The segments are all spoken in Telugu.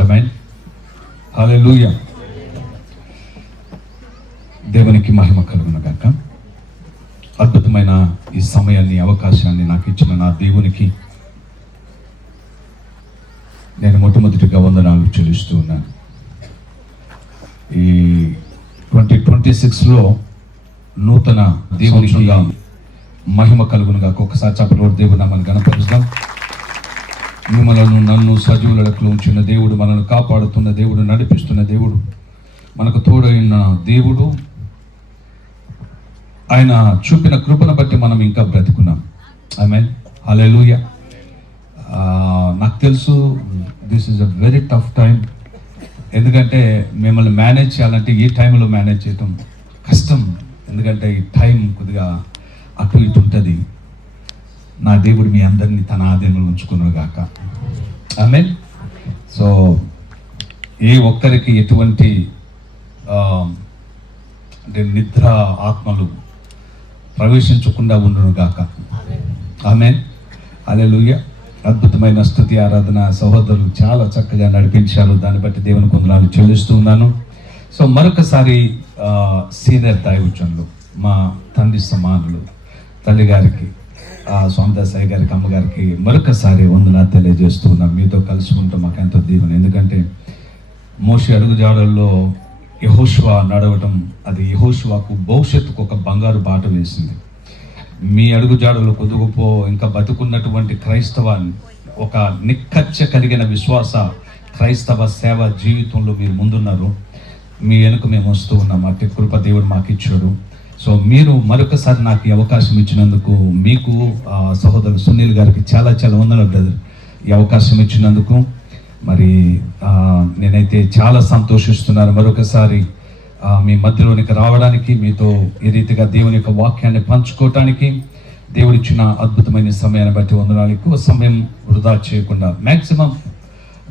ఆమేన్. హల్లెలూయా. దేవునికి మహిమ కలుగును గాక. అద్భుతమైన ఈ సమయాన్ని, అవకాశాన్ని నాకు ఇచ్చిన నా దేవునికి నేను మొట్టమొదటిగా వందనాలు చెల్లిస్తూ ఉన్నాను. ఈ 2026లో నూతన దేవునికి మహిమ కలుగును గాక. ఒకసారి చెప్పలో దేవుడు మనల్ని గణపరుస్తాం. మిమ్మల్ని నన్ను సజీవుల లెక్కలో ఉంచిన దేవుడు, మనల్ని కాపాడుతున్న దేవుడు, నడిపిస్తున్న దేవుడు, మనకు తోడైన దేవుడు, ఆయన చూపిన కృపను బట్టి మనం ఇంకా బ్రతుకున్నాం. ఆమేన్. హల్లెలూయా. నాకు తెలుసు this is a very tough time. ఎందుకంటే మిమ్మల్ని మేనేజ్ చేయాలంటే ఈ టైంలో మేనేజ్ చేయటం కష్టం. ఎందుకంటే ఈ టైం కొద్దిగా అటు ఇటు ఉంటుంది. నా దేవుడు మీ అందరినీ తన ఆధీనంలో ఉంచుకున్నాడు గాక. ఆమేన్. సో ఏ ఒక్కరికి ఎటువంటి అంటే నిద్ర ఆత్మలు ప్రవేశించకుండా ఉండును గాక. ఆమేన్. హల్లెలూయా. అద్భుతమైన స్తుతి ఆరాధన సహోదరులు చాలా చక్కగా నడిపించారు. దాన్ని బట్టి దేవుని వందనాలు చెల్లిస్తూ ఉన్నాను. సో మరొకసారి సీనియర్ దైవజనులు, మా తండ్రి సమానులు, తల్లి గారికి, స్వామిదాసయ్య గారికి, అమ్మగారికి మరొకసారి వందనాలు తెలియజేస్తూ ఉన్నాం. మీతో కలుసుకుంటాం మాకు ఎంతో దీవెన. ఎందుకంటే మోషే అడుగుజాడల్లో యెహోషువ నడవటం, అది యెహోషువకు భవిష్యత్తుకు ఒక బంగారు బాట వేసింది. మీ అడుగుజాడలు కొద్దుగుపో ఇంకా బతుకున్నటువంటి క్రైస్తవాన్ని, ఒక నిక్కచ్చ కలిగిన విశ్వాస క్రైస్తవ సేవ జీవితంలో మీరు ముందున్నారు. మీ వెనుక మేము వస్తూ ఉన్నాం. అట్టి కృప దేవుడు మాకు ఇచ్చాడు. సో మీరు మరొకసారి నాకు ఈ అవకాశం ఇచ్చినందుకు మీకు సహోదరు సునీల్ గారికి చాలా చాలా వందనాలు బ్రదర్, ఈ అవకాశం ఇచ్చినందుకు. మరి నేనైతే చాలా సంతోషిస్తున్నాను మరొకసారి మీ మధ్యలోనికి రావడానికి, మీతో ఈ రీతిగా దేవుని యొక్క వాక్యాన్ని పంచుకోవటానికి. దేవుడిచ్చిన అద్భుతమైన సమయాన్ని బట్టి వందనాలు. ఎక్కువ సమయం వృధా చేయకుండా, మ్యాక్సిమం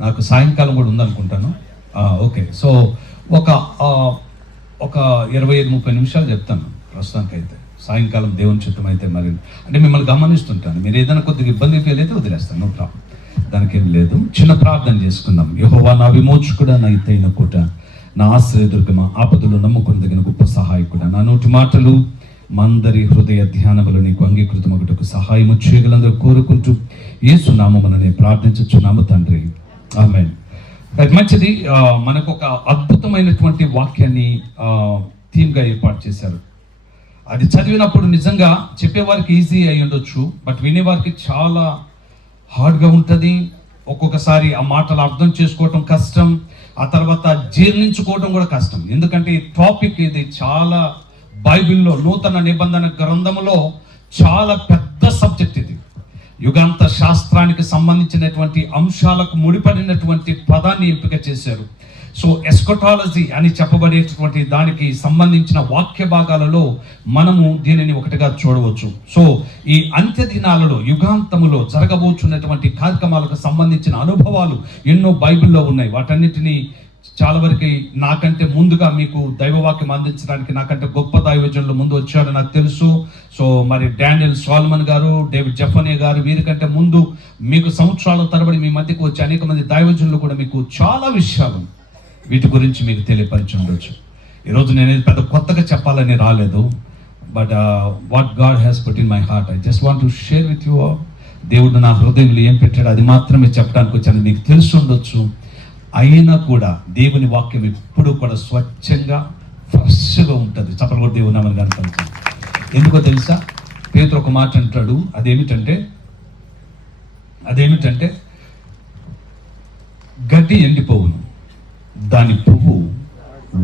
నాకు సాయంకాలం కూడా ఉందనుకుంటాను. ఓకే, సో ఒక 25-30 నిమిషాలు చెప్తాను ప్రస్తుతానికైతే. సాయంకాలం దేవుని చిత్తం అయితే మరి అంటే మిమ్మల్ని గమనిస్తుంటాను. మీరు ఏదైనా కొద్దిగా ఇబ్బంది ఫీల్ అయితే వదిలేస్తాను, నో ప్రాబ్లం, దానికేం లేదు. చిన్న ప్రార్థన చేసుకుందాం. యెహోవా నా విమోచకుడా, నా ఎత్తైన కోట, నా ఆశ్రయదుర్గమా, ఆపదలు నమ్ముకొనదగిన గొప్ప సహాయకుడా, నా నోటి మాటలు మందరి హృదయ ధ్యానములు నీకు అంగీకృతమగుటకు సహాయము చేయగలందరూ కోరుకుంటూ యేసు నామముననే ప్రార్థించుచున్నాము తండ్రి. ఆమేన్. మంచిది. మనకు ఒక అద్భుతమైనటువంటి వాక్యాన్ని థీమ్గా ఏర్పాటు చేశారు. అది చదివినప్పుడు నిజంగా చెప్పేవారికి ఈజీ అయి ఉండొచ్చు, బట్ వినేవారికి చాలా హార్డ్గా ఉంటుంది. ఒక్కొక్కసారి ఆ మాటలు అర్థం చేసుకోవటం కష్టం, ఆ తర్వాత జీర్ణించుకోవటం కూడా కష్టం. ఎందుకంటే ఈ టాపిక్ ఇది చాలా బైబిల్లో, నూతన నిబంధన గ్రంథములో చాలా పెద్ద సబ్జెక్ట్ ఇది. యుగాంత శాస్త్రానికి సంబంధించినటువంటి అంశాలకు ముడిపడినటువంటి పదాన్ని ఎంపిక చేశారు. సో ఎస్కటాలజీ అని చెప్పబడేటటువంటి దానికి సంబంధించిన వాక్య భాగాలలో మనము దీనిని ఒకటిగా చూడవచ్చు. సో ఈ అంత్య దినాలలో, యుగాంతములో జరగబోచున్నటువంటి కార్యక్రమాలకు సంబంధించిన అనుభవాలు ఎన్నో బైబిల్లో ఉన్నాయి. వాటన్నిటినీ చాలా వరకు నాకంటే ముందుగా మీకు దైవవాక్యం అందించడానికి నాకంటే గొప్ప దైవజనులు ముందు వచ్చారు నాకు తెలుసు. సో మరి డానియల్ సాల్మన్ గారు, డేవిడ్ జఫనే గారు, వీరికంటే ముందు మీకు సంవత్సరాల తరబడి మీ మధ్యకు వచ్చి అనేక మంది దైవజనులు కూడా మీకు చాలా విషయాలు వీటి గురించి మీకు తెలియపరిచి ఉండొచ్చు. ఈరోజు నేను పెద్ద కొత్తగా చెప్పాలని రాలేదు, but what God has put in my heart, I just want to share with you. దేవుడు నా హృదయంలో ఏం పెట్టాడు అది మాత్రమే చెప్పడానికి వచ్చాను. మీకు తెలిసి ఉండొచ్చు, అయినా కూడా దేవుని వాక్యం ఎప్పుడు కూడా స్వచ్ఛంగా ఫ్రెష్గా ఉంటుంది. చెప్పలు కూడా దేవుని నామమున కనపడుతుంది. ఎందుకో తెలుసా? పేతురు ఒక మాట అంటాడు, అదేమిటంటే గడ్డి ఎండిపోవును, దాని పువ్వు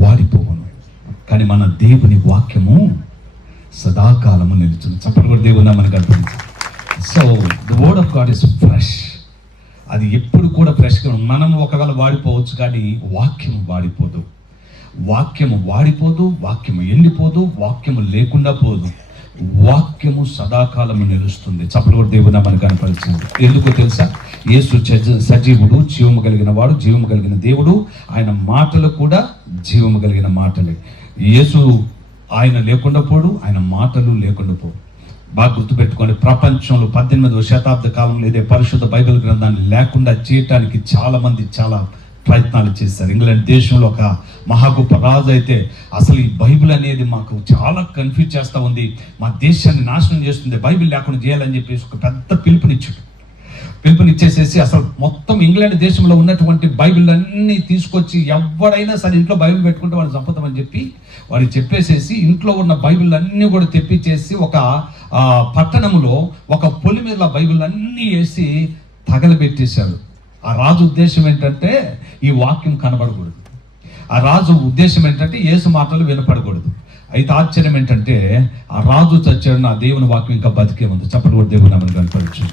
వాడిపోవును, కానీ మన దేవుని వాక్యము సదాకాలము నిలుచును. చెప్పలు కూడా దేవుని నామమున కనపడుతుంది. So the word of God is fresh. అది ఎప్పుడు కూడా ఫ్రెష్గా. మనం ఒకవేళ వాడిపోవచ్చు, కానీ వాక్యం వాడిపోదు. వాక్యము వాడిపోదు, వాక్యము ఎండిపోదు, వాక్యము లేకుండా పోదు. వాక్యము సదాకాలము నిలుస్తుంది. చప్పలు కూడా దేవుడు మనకు కనపరిచింది. ఎందుకో తెలుసా? యేసు సజీవుడు, జీవము కలిగిన వాడు, జీవము కలిగిన దేవుడు. ఆయన మాటలు కూడా జీవము కలిగిన మాటలే. యేసు ఆయన లేకుండా పోడు, ఆయన మాటలు లేకుండా పోడు. బాగా గుర్తుపెట్టుకోండి, ప్రపంచంలో 18వ శతాబ్ద కాలంలో ఇదే పరిశుద్ధ బైబిల్ గ్రంథాన్ని లేకుండా చేయటానికి చాలా మంది చాలా ప్రయత్నాలు చేశారు. ఇంగ్లాండ్ దేశంలో ఒక మహా గొప్ప రాజు అయితే అసలు ఈ బైబిల్ అనేది మాకు చాలా కన్ఫ్యూజ్ చేస్తూ ఉంది, మా దేశాన్ని నాశనం చేస్తుంది, బైబిల్ లేకుండా చేయాలని చెప్పేసి ఒక పెద్ద పిలుపునిచ్చేసేసి అసలు మొత్తం ఇంగ్లాండ్ దేశంలో ఉన్నటువంటి బైబిల్ అన్నీ తీసుకొచ్చి ఎవడైనా సరే ఇంట్లో బైబిల్ పెట్టుకుంటే వాడు చంపుతామని చెప్పి వాడు చెప్పేసేసి ఇంట్లో ఉన్న బైబిల్ అన్నీ కూడా తెప్పించేసి ఒక పట్టణంలో ఒక పొలి మీద బైబిల్ అన్నీ వేసి తగలబెట్టేశారు. ఆ రాజు ఉద్దేశం ఏంటంటే ఈ వాక్యం కనబడకూడదు, ఆ రాజు ఉద్దేశం ఏంటంటే యేసు మాటలు వినపడకూడదు. అయితే ఆశ్చర్యం ఏంటంటే ఆ రాజు చచ్చాడు, నా దేవుని వాక్యం ఇంకా బతికే ఉంది. చప్పటి కూడా దేవుని నామమున కనపడచ్చు.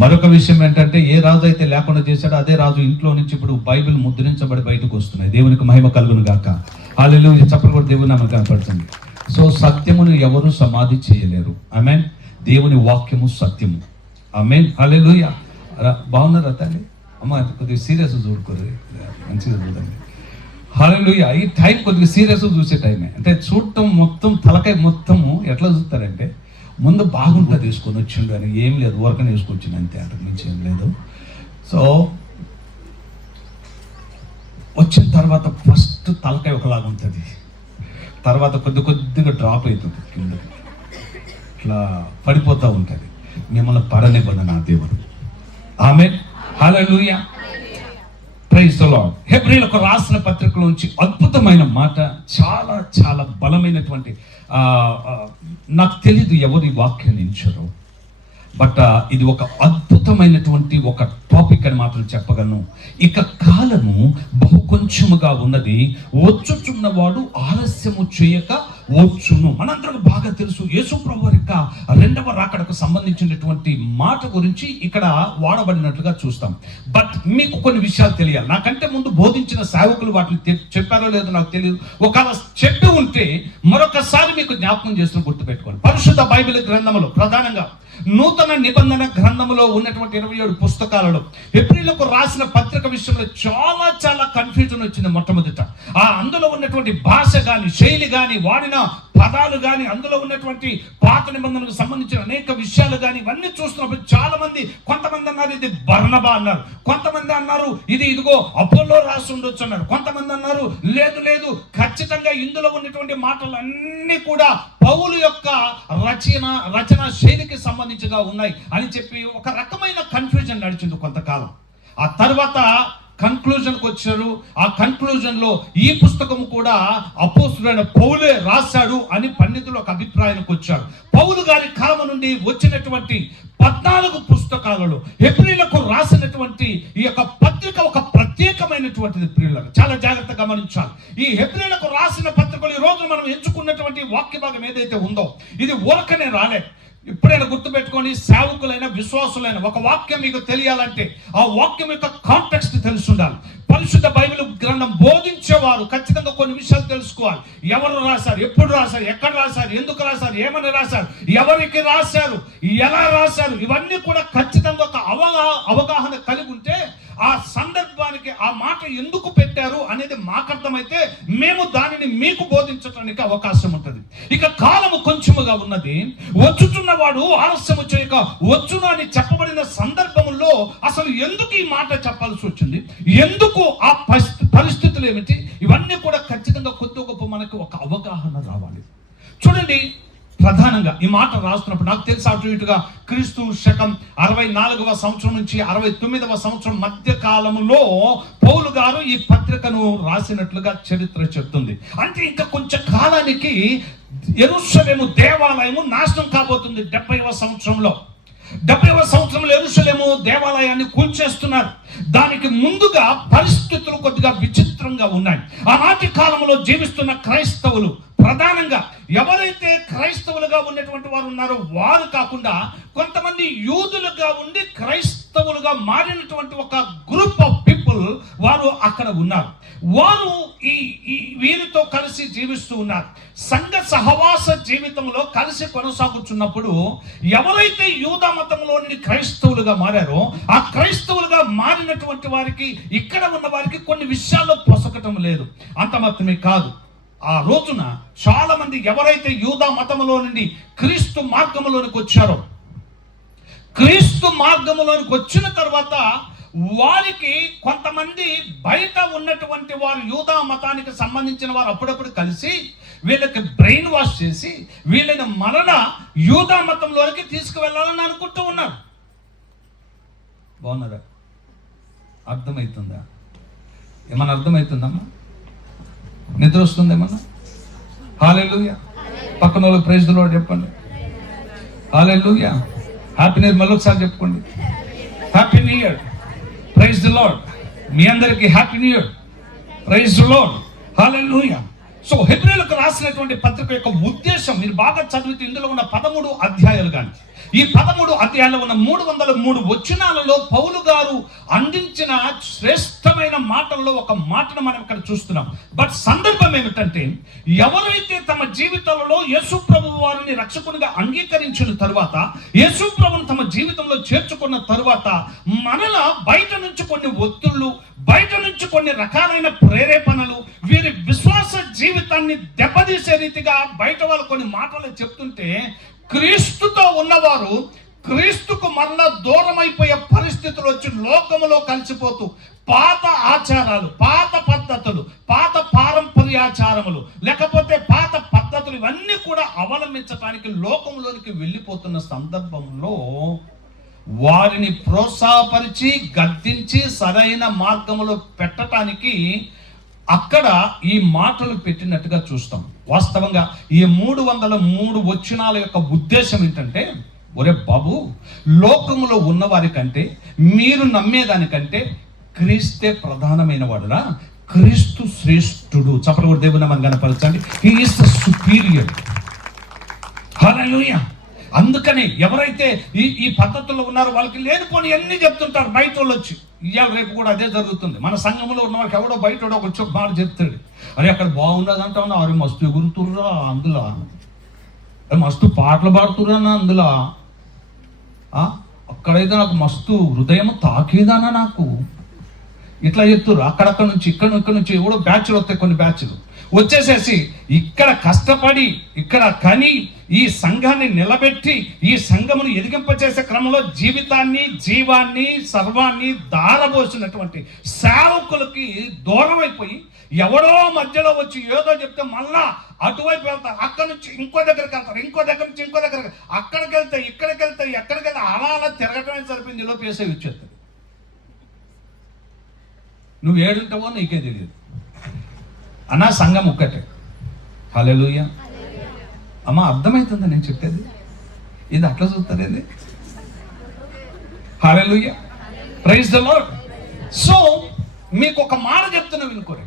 మరొక విషయం ఏంటంటే ఏ రాజు అయితే లేకుండా చేశాడో అదే రాజు ఇంట్లో నుంచి ఇప్పుడు బైబిల్ ముద్రించబడి బయటకు వస్తున్నాయి. దేవునికి మహిమ కలుగును గాక. హల్లెలూయా. చప్పటి కూడా దేవుని నామమున కనపడుతుంది. సో సత్యమును ఎవరు సమాధి చేయలేరు. ఆమేన్. దేవుని వాక్యము సత్యము. ఆమేన్. హల్లెలూయా. బాగున్నారా తల్లి? అమ్మ కొద్దిగా సీరియస్ చూడుకోరు, మంచిగా చూడండి. హల్లెలూయా. ఈ టైం కొద్దిగా సీరియస్ చూసే టైమే. అంటే చూడటం మొత్తం తలకాయ మొత్తము ఎట్లా చూస్తారంటే ముందు బాగుంటుంది తీసుకొని వచ్చిండు అని, ఏం లేదు ఊరకనే వేసుకొచ్చింది అంతే, అంతకు మించి ఏం లేదు. సో వచ్చిన తర్వాత ఫస్ట్ తలకాయ ఒకలాగా ఉంటుంది, తర్వాత కొద్దిగా డ్రాప్ అవుతుంది కిందకి, ఇట్లా పడిపోతూ ఉంటుంది. మిమ్మల్ని పడనివ్వను నా దేవుడు. Amen. Hallelujah. Praise the Lord. హెబ్రీయులకు రాసిన పత్రికలోంచి అద్భుతమైన మాట, చాలా చాలా బలమైనటువంటి నాకు తెలీదు ఎవరు ఈ వాక్యాన్ని ఇచ్చారో, బట్ ఇది ఒక అద్భుతమైనటువంటి ఒక టాపిక్ అని మాత్రం చెప్పగలను. ఇక కాలము బహు కొంచెముగా ఉన్నది, వచ్చుచున్నవాడు ఆలస్యము చేయక వచ్చును. మనందరం బాగా తెలుసు యేసు ప్రభువు యొక్క రెండవ రాకడకు సంబంధించినటువంటి మాట గురించి ఇక్కడ వాడబడినట్లుగా చూస్తాం. బట్ మీకు కొన్ని విషయాలు తెలియాలి. నాకంటే ముందు బోధించిన సేవకులు వాటిని చెప్పారో లేదో నాకు తెలియదు. ఒకవేళ చెప్పి ఉంటే మరొకసారి మీకు జ్ఞాపకం చేస్తున్న గుర్తుపెట్టుకోండి. పరిశుద్ధ బైబిల్ గ్రంథములో ప్రధానంగా నూతన నిబంధన గ్రంథములో ఉన్నటువంటి 27 పుస్తకాలలో హెబ్రీయులకు రాసిన పత్రిక విషయంలో చాలా చాలా కన్ఫ్యూజన్ వచ్చింది. మొట్టమొదట అందులో ఉన్నటువంటి భాష కానీ శైలి కానీ వాడిన పదాలు కానీ అందులో ఉన్నటువంటి పాత నిబంధనకు సంబంధించిన అనేక విషయాలు కానీ ఇవన్నీ చూస్తున్నప్పుడు చాలా మంది, కొంతమంది అన్నారు ఇది బర్నబా అన్నారు, కొంతమంది అన్నారు ఇదిగో అపోలో రాసి ఉండొచ్చు అన్నారు, కొంతమంది అన్నారు లేదు ఖచ్చితంగా ఇందులో ఉన్నటువంటి మాటలు అన్నీ కూడా పౌలు యొక్క రచన శైలికి సంబంధించిగా ఉన్నాయి అని చెప్పి ఒక రకమైన కన్ఫ్యూజన్ నడిచింది కొంతకాలం. ఆ తర్వాత కన్క్లూజన్కి వచ్చారు. ఆ కన్క్లూజన్ లో ఈ పుస్తకము కూడా అపోస్తులైన పౌలే రాశాడు అని పండితులు ఒక అభిప్రాయానికి వచ్చారు. పౌలు గారి కాలం నుండి వచ్చినటువంటి 14 పుస్తకాలలో హెబ్రీయులకు రాసినటువంటి ఈ యొక్క పత్రిక ఒక ప్రత్యేకమైనటువంటిది. ప్రియులారా చాలా జాగ్రత్తగా గమనించాలి. ఈ హెబ్రీయులకు రాసిన పత్రికలు ఈ రోజు మనం ఎంచుకున్నటువంటి వాక్య భాగం ఏదైతే ఉందో ఇది ఊరకనే రాలే. ఇప్పుడైనా గుర్తుపెట్టుకొని, సేవకులైన విశ్వాసులైన ఒక వాక్యం మీకు తెలియాలంటే ఆ వాక్యం యొక్క కాంటెక్స్ట్ తెలిసి ఉండాలి. పరిశుద్ధ బైబిల్ గ్రంథం బోధించేవారు ఖచ్చితంగా కొన్ని విషయాలు తెలుసుకోవాలి. ఎవరు రాశారు, ఎప్పుడు రాశారు, ఎక్కడ రాశారు, ఎందుకు రాశారు, ఏమని రాశారు, ఎవరికి రాశారు, ఎలా రాశారు, ఇవన్నీ కూడా ఖచ్చితంగా ఒక అవగాహన కలిగి ఉంటే ఆ సందర్భానికి ఆ మాట ఎందుకు పెట్టారు అనేది మాకు అర్థమైతే మేము దానిని మీకు బోధించడానికి అవకాశం ఉంటుంది. ఇక కాలము కొంచెముగా ఉన్నది, వచ్చుచున్నవాడు ఆలస్యము చేయక వచ్చును అని చెప్పబడిన సందర్భంలో అసలు ఎందుకు ఈ మాట చెప్పాల్సి వచ్చింది, ఎందుకు ఆ పరిస్థితులు ఏమిటి, ఇవన్నీ కూడా ఖచ్చితంగా కొద్ది గొప్ప మనకు ఒక అవగాహన రావాలి. చూడండి, ప్రధానంగా ఈ మాట రాస్తున్నప్పుడు నాకు తెలిసి అటు ఇటుగా క్రీస్తు శకం 64వ సంవత్సరం నుంచి 69వ సంవత్సరం మధ్య కాలంలో పౌలు గారు ఈ పత్రికను రాసినట్లుగా చరిత్ర చెప్తుంది. అంటే ఇంకా కొంచెం కాలానికి యెరూషలేము దేవాలయము నాశనం కాబోతుంది. 70వ సంవత్సరంలో యెరూషలేము దేవాలయాన్ని కూల్చేస్తున్నారు. దానికి ముందుగా పరిస్థితులు కొద్దిగా విచిత్రంగా ఉన్నాయి. ఆనాటి కాలంలో జీవిస్తున్న క్రైస్తవులు ప్రధానంగా ఎవరైతే క్రైస్తవులుగా ఉన్నటువంటి వారు ఉన్నారో వారు కాకుండా కొంతమంది యూదులుగా ఉండి క్రైస్తవులుగా మారినటువంటి ఒక గ్రూప్ ఆఫ్ పీపుల్ వారు అక్కడ ఉన్నారు. వారు వీరితో కలిసి జీవిస్తూ ఉన్నారు. సంఘ సహవాస జీవితంలో కలిసి కొనసాగుతున్నప్పుడు ఎవరైతే యూదా మతంలో నుండి క్రైస్తవులుగా మారారో ఆ క్రైస్తవులుగా మారినటువంటి వారికి ఇక్కడ ఉన్న వారికి కొన్ని విషయాల్లో పొసగటం లేదు. అంత మాత్రమే కాదు, ఆ రోజున చాలా మంది ఎవరైతే యూదా మతములో నుండి క్రీస్తు మార్గములోనికి వచ్చారో, క్రీస్తు మార్గములోనికి వచ్చిన తర్వాత వారికి కొంతమంది బయట ఉన్నటువంటి వారు యూదా మతానికి సంబంధించిన వారు అప్పుడప్పుడు కలిసి వీళ్ళకి బ్రెయిన్ వాష్ చేసి వీళ్ళని మరలా యూదా మతంలోకి తీసుకువెళ్ళాలని అనుకుంటూ ఉన్నారు. బాగున్నారా? అర్థమవుతుందా? ఏమన్నా అర్థమవుతుందమ్మా? నిద్ర వస్తుందేమన్నా? హల్లెలూయా. పక్కన వాళ్ళు ప్రైజ్ ది లార్డ్ చెప్పండి. హల్లెలూయా. హ్యాపీ న్యూ ఇయర్ మళ్ళీ ఒకసారి చెప్పుకోండి. Happy new year. Praise the Lord. మీ అందరికీ happy new year. Praise the Lord. Hallelujah. So హెబ్రీయులకు రాసినటువంటి పత్రిక యొక్క ఉద్దేశం మీరు బాగా చదివితే ఇందులో ఉన్న 13 అధ్యాయాలు కానీ ఈ 13 అధ్యాయాల్లో ఉన్న 303 వచనాలలో పౌలు గారు అందించిన శ్రేష్టమైన మాటల్లో ఒక మాటను మనం ఇక్కడ చూస్తున్నాం. బట్ సందర్భం ఏమిటంటే, ఎవరైతే తమ జీవితాలలో యేసు ప్రభు వారిని రక్షకునిగా అంగీకరించిన తరువాత, యేసు ప్రభుని తమ జీవితంలో చేర్చుకున్న తరువాత, మనలా బయట నుంచి కొన్ని ఒత్తిళ్లు, బయట నుంచి కొన్ని రకాలైన ప్రేరేపణలు వీరి విశ్వాస జీవితాన్ని దెబ్బతీసే రీతిగా బయట వాళ్ళు కొన్ని మాటలు చెప్తుంటే, క్రీస్తుతో ఉన్నవారు క్రీస్తుకు మరలా దూరం అయిపోయే పరిస్థితులు వచ్చి లోకములో కలిసిపోతూ పాత ఆచారాలు, పాత పద్ధతులు, పాత పారంపర్యాచారములు, లేకపోతే పాత పద్ధతులు ఇవన్నీ కూడా అవలంబించడానికి లోకంలోనికి వెళ్ళిపోతున్న సందర్భంలో వారిని ప్రోత్సాహపరిచి గద్దించి సరైన మార్గంలో పెట్టడానికి అక్కడ ఈ మాటలు పెట్టినట్టుగా చూస్తాం. వాస్తవంగా ఈ 303 వచనాల యొక్క ఉద్దేశం ఏంటంటే, ఒరే బాబు, లోకములో ఉన్నవారి కంటే మీరు నమ్మేదానికంటే క్రీస్తే ప్రధానమైన వాడురా. క్రీస్తు శ్రేష్ఠుడు. చప్పట్లు కూడా దేవుని మనం కనపరచండి. He is the superior. Hallelujah. అందుకని ఎవరైతే ఈ పద్ధతుల్లో ఉన్నారో వాళ్ళకి లేనిపోని అన్ని చెప్తుంటారు బయట వాళ్ళు వచ్చి. ఇవాళ రేపు కూడా అదే జరుగుతుంది. మన సంఘంలో ఉన్న వాళ్ళకి ఎవడో బయట వచ్చి ఒక మాట చెప్తాడు, అరే అక్కడ బాగున్నది అంటా ఉన్నా, అరే మస్తు ఎగురుతుర్రా అందులో, మస్తు పాటలు పాడుతుర్రా అందులో, అక్కడైతే నాకు మస్తు హృదయం తాకేదానా నాకు, ఇట్లా చెప్తుర్రు. అక్కడక్కడ నుంచి ఇక్కడ నుంచి ఎవడో బ్యాచ్లు వస్తాయి, కొన్ని బ్యాచ్లు వచ్చేసేసి ఇక్కడ కష్టపడి ఇక్కడ కని ఈ సంఘాన్ని నిలబెట్టి ఈ సంఘమును ఎదిగింపచేసే క్రమంలో జీవితాన్ని, జీవాన్ని, సర్వాన్ని దారబోసినటువంటి సేవకులకి దూరం అయిపోయి ఎవడో మధ్యలో వచ్చి ఏదో చెప్తే మళ్ళా అటువైపు వెళ్తారు, అక్కడి నుంచి ఇంకో దగ్గరికి వెళ్తారు, ఇంకో దగ్గర నుంచి ఇంకో దగ్గర, అక్కడికి వెళ్తే ఇక్కడికి వెళ్తే ఎక్కడికి వెళ్తే అలా తిరగటమే సరిపోయింది. లోపు వేసే వచ్చేస్తుంది. నువ్వు ఏడుంటావో నీకే తెలియదు అన్నా. సంఘం ఒక్కటే. హల్లెలూయా. అమ్మ అర్థమవుతుందా నేను చెప్పేది? ఇది అట్లా చూస్తారేది. Hallelujah. Praise the Lord. So మీకు ఒక మాట చెప్తున్నా వినుకోరే.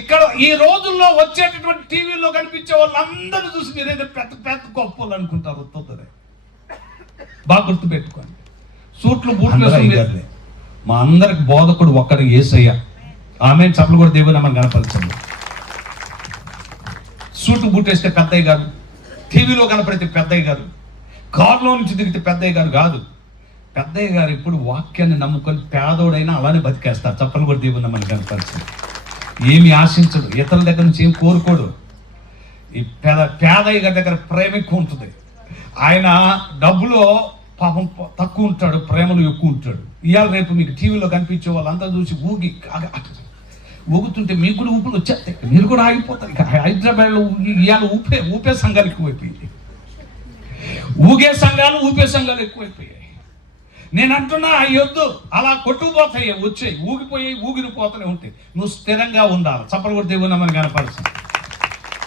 ఇక్కడ ఈ రోజుల్లో వచ్చేటటువంటి టీవీలో కనిపించే వాళ్ళందరూ చూసి మీరేదో పెద్ద పెద్ద గొప్పలు అనుకుంటారు. వస్తుంది బాగా గుర్తు పెట్టుకోండి. సూట్లు బూట్లు మా అందరికి బోధకుడు ఒక్కడు యేసయ్య. ఆమె చప్పలు కూడా దేవుని మనం కనపరచండి. సూటు బూటేస్తే పెద్దయ్య గారు, టీవీలో కనపడితే పెద్దయ్య గారు, కారులో నుంచి దిగితే పెద్దయ్య గారు కాదు. పెద్దయ్య గారు ఇప్పుడు వాక్యాన్ని నమ్ముకొని పేదోడైనా అలానే బతికేస్తారు. చప్పలు కూడా దేవుని మనం కనపరచండి. ఏమి ఆశించడు, ఇతరుల దగ్గర నుంచి ఏం కోరుకోడు. ఈ పేదయ్య గారి దగ్గర ప్రేమ ఎక్కువ ఉంటుంది. ఆయన డబ్బులో పాపం తక్కువ ఉంటాడు, ప్రేమలో ఎక్కువ ఉంటాడు. ఇవాళ రేపు మీకు టీవీలో కనిపించే వాళ్ళంతా చూసి ఊగుతుంటే మీకు కూడా ఊపులు వచ్చేస్తాయి, మీరు కూడా ఆగిపోతారు. ఇక హైదరాబాద్లో ఇవాళ ఊపే సంఘాలు ఎక్కువైపోయాయి. ఊగే సంఘాలు, ఊపే సంఘాలు ఎక్కువైపోయాయి. నేను అంటున్నా అయ్యొద్దు, అలా కొట్టుకుపోతాయి, వచ్చాయి, ఊగిపోయి ఊగిరిపోతూనే ఉంటాయి. నువ్వు స్థిరంగా ఉండాలి. చప్పలు కూడా దేవుని మనం కనపరచాలి.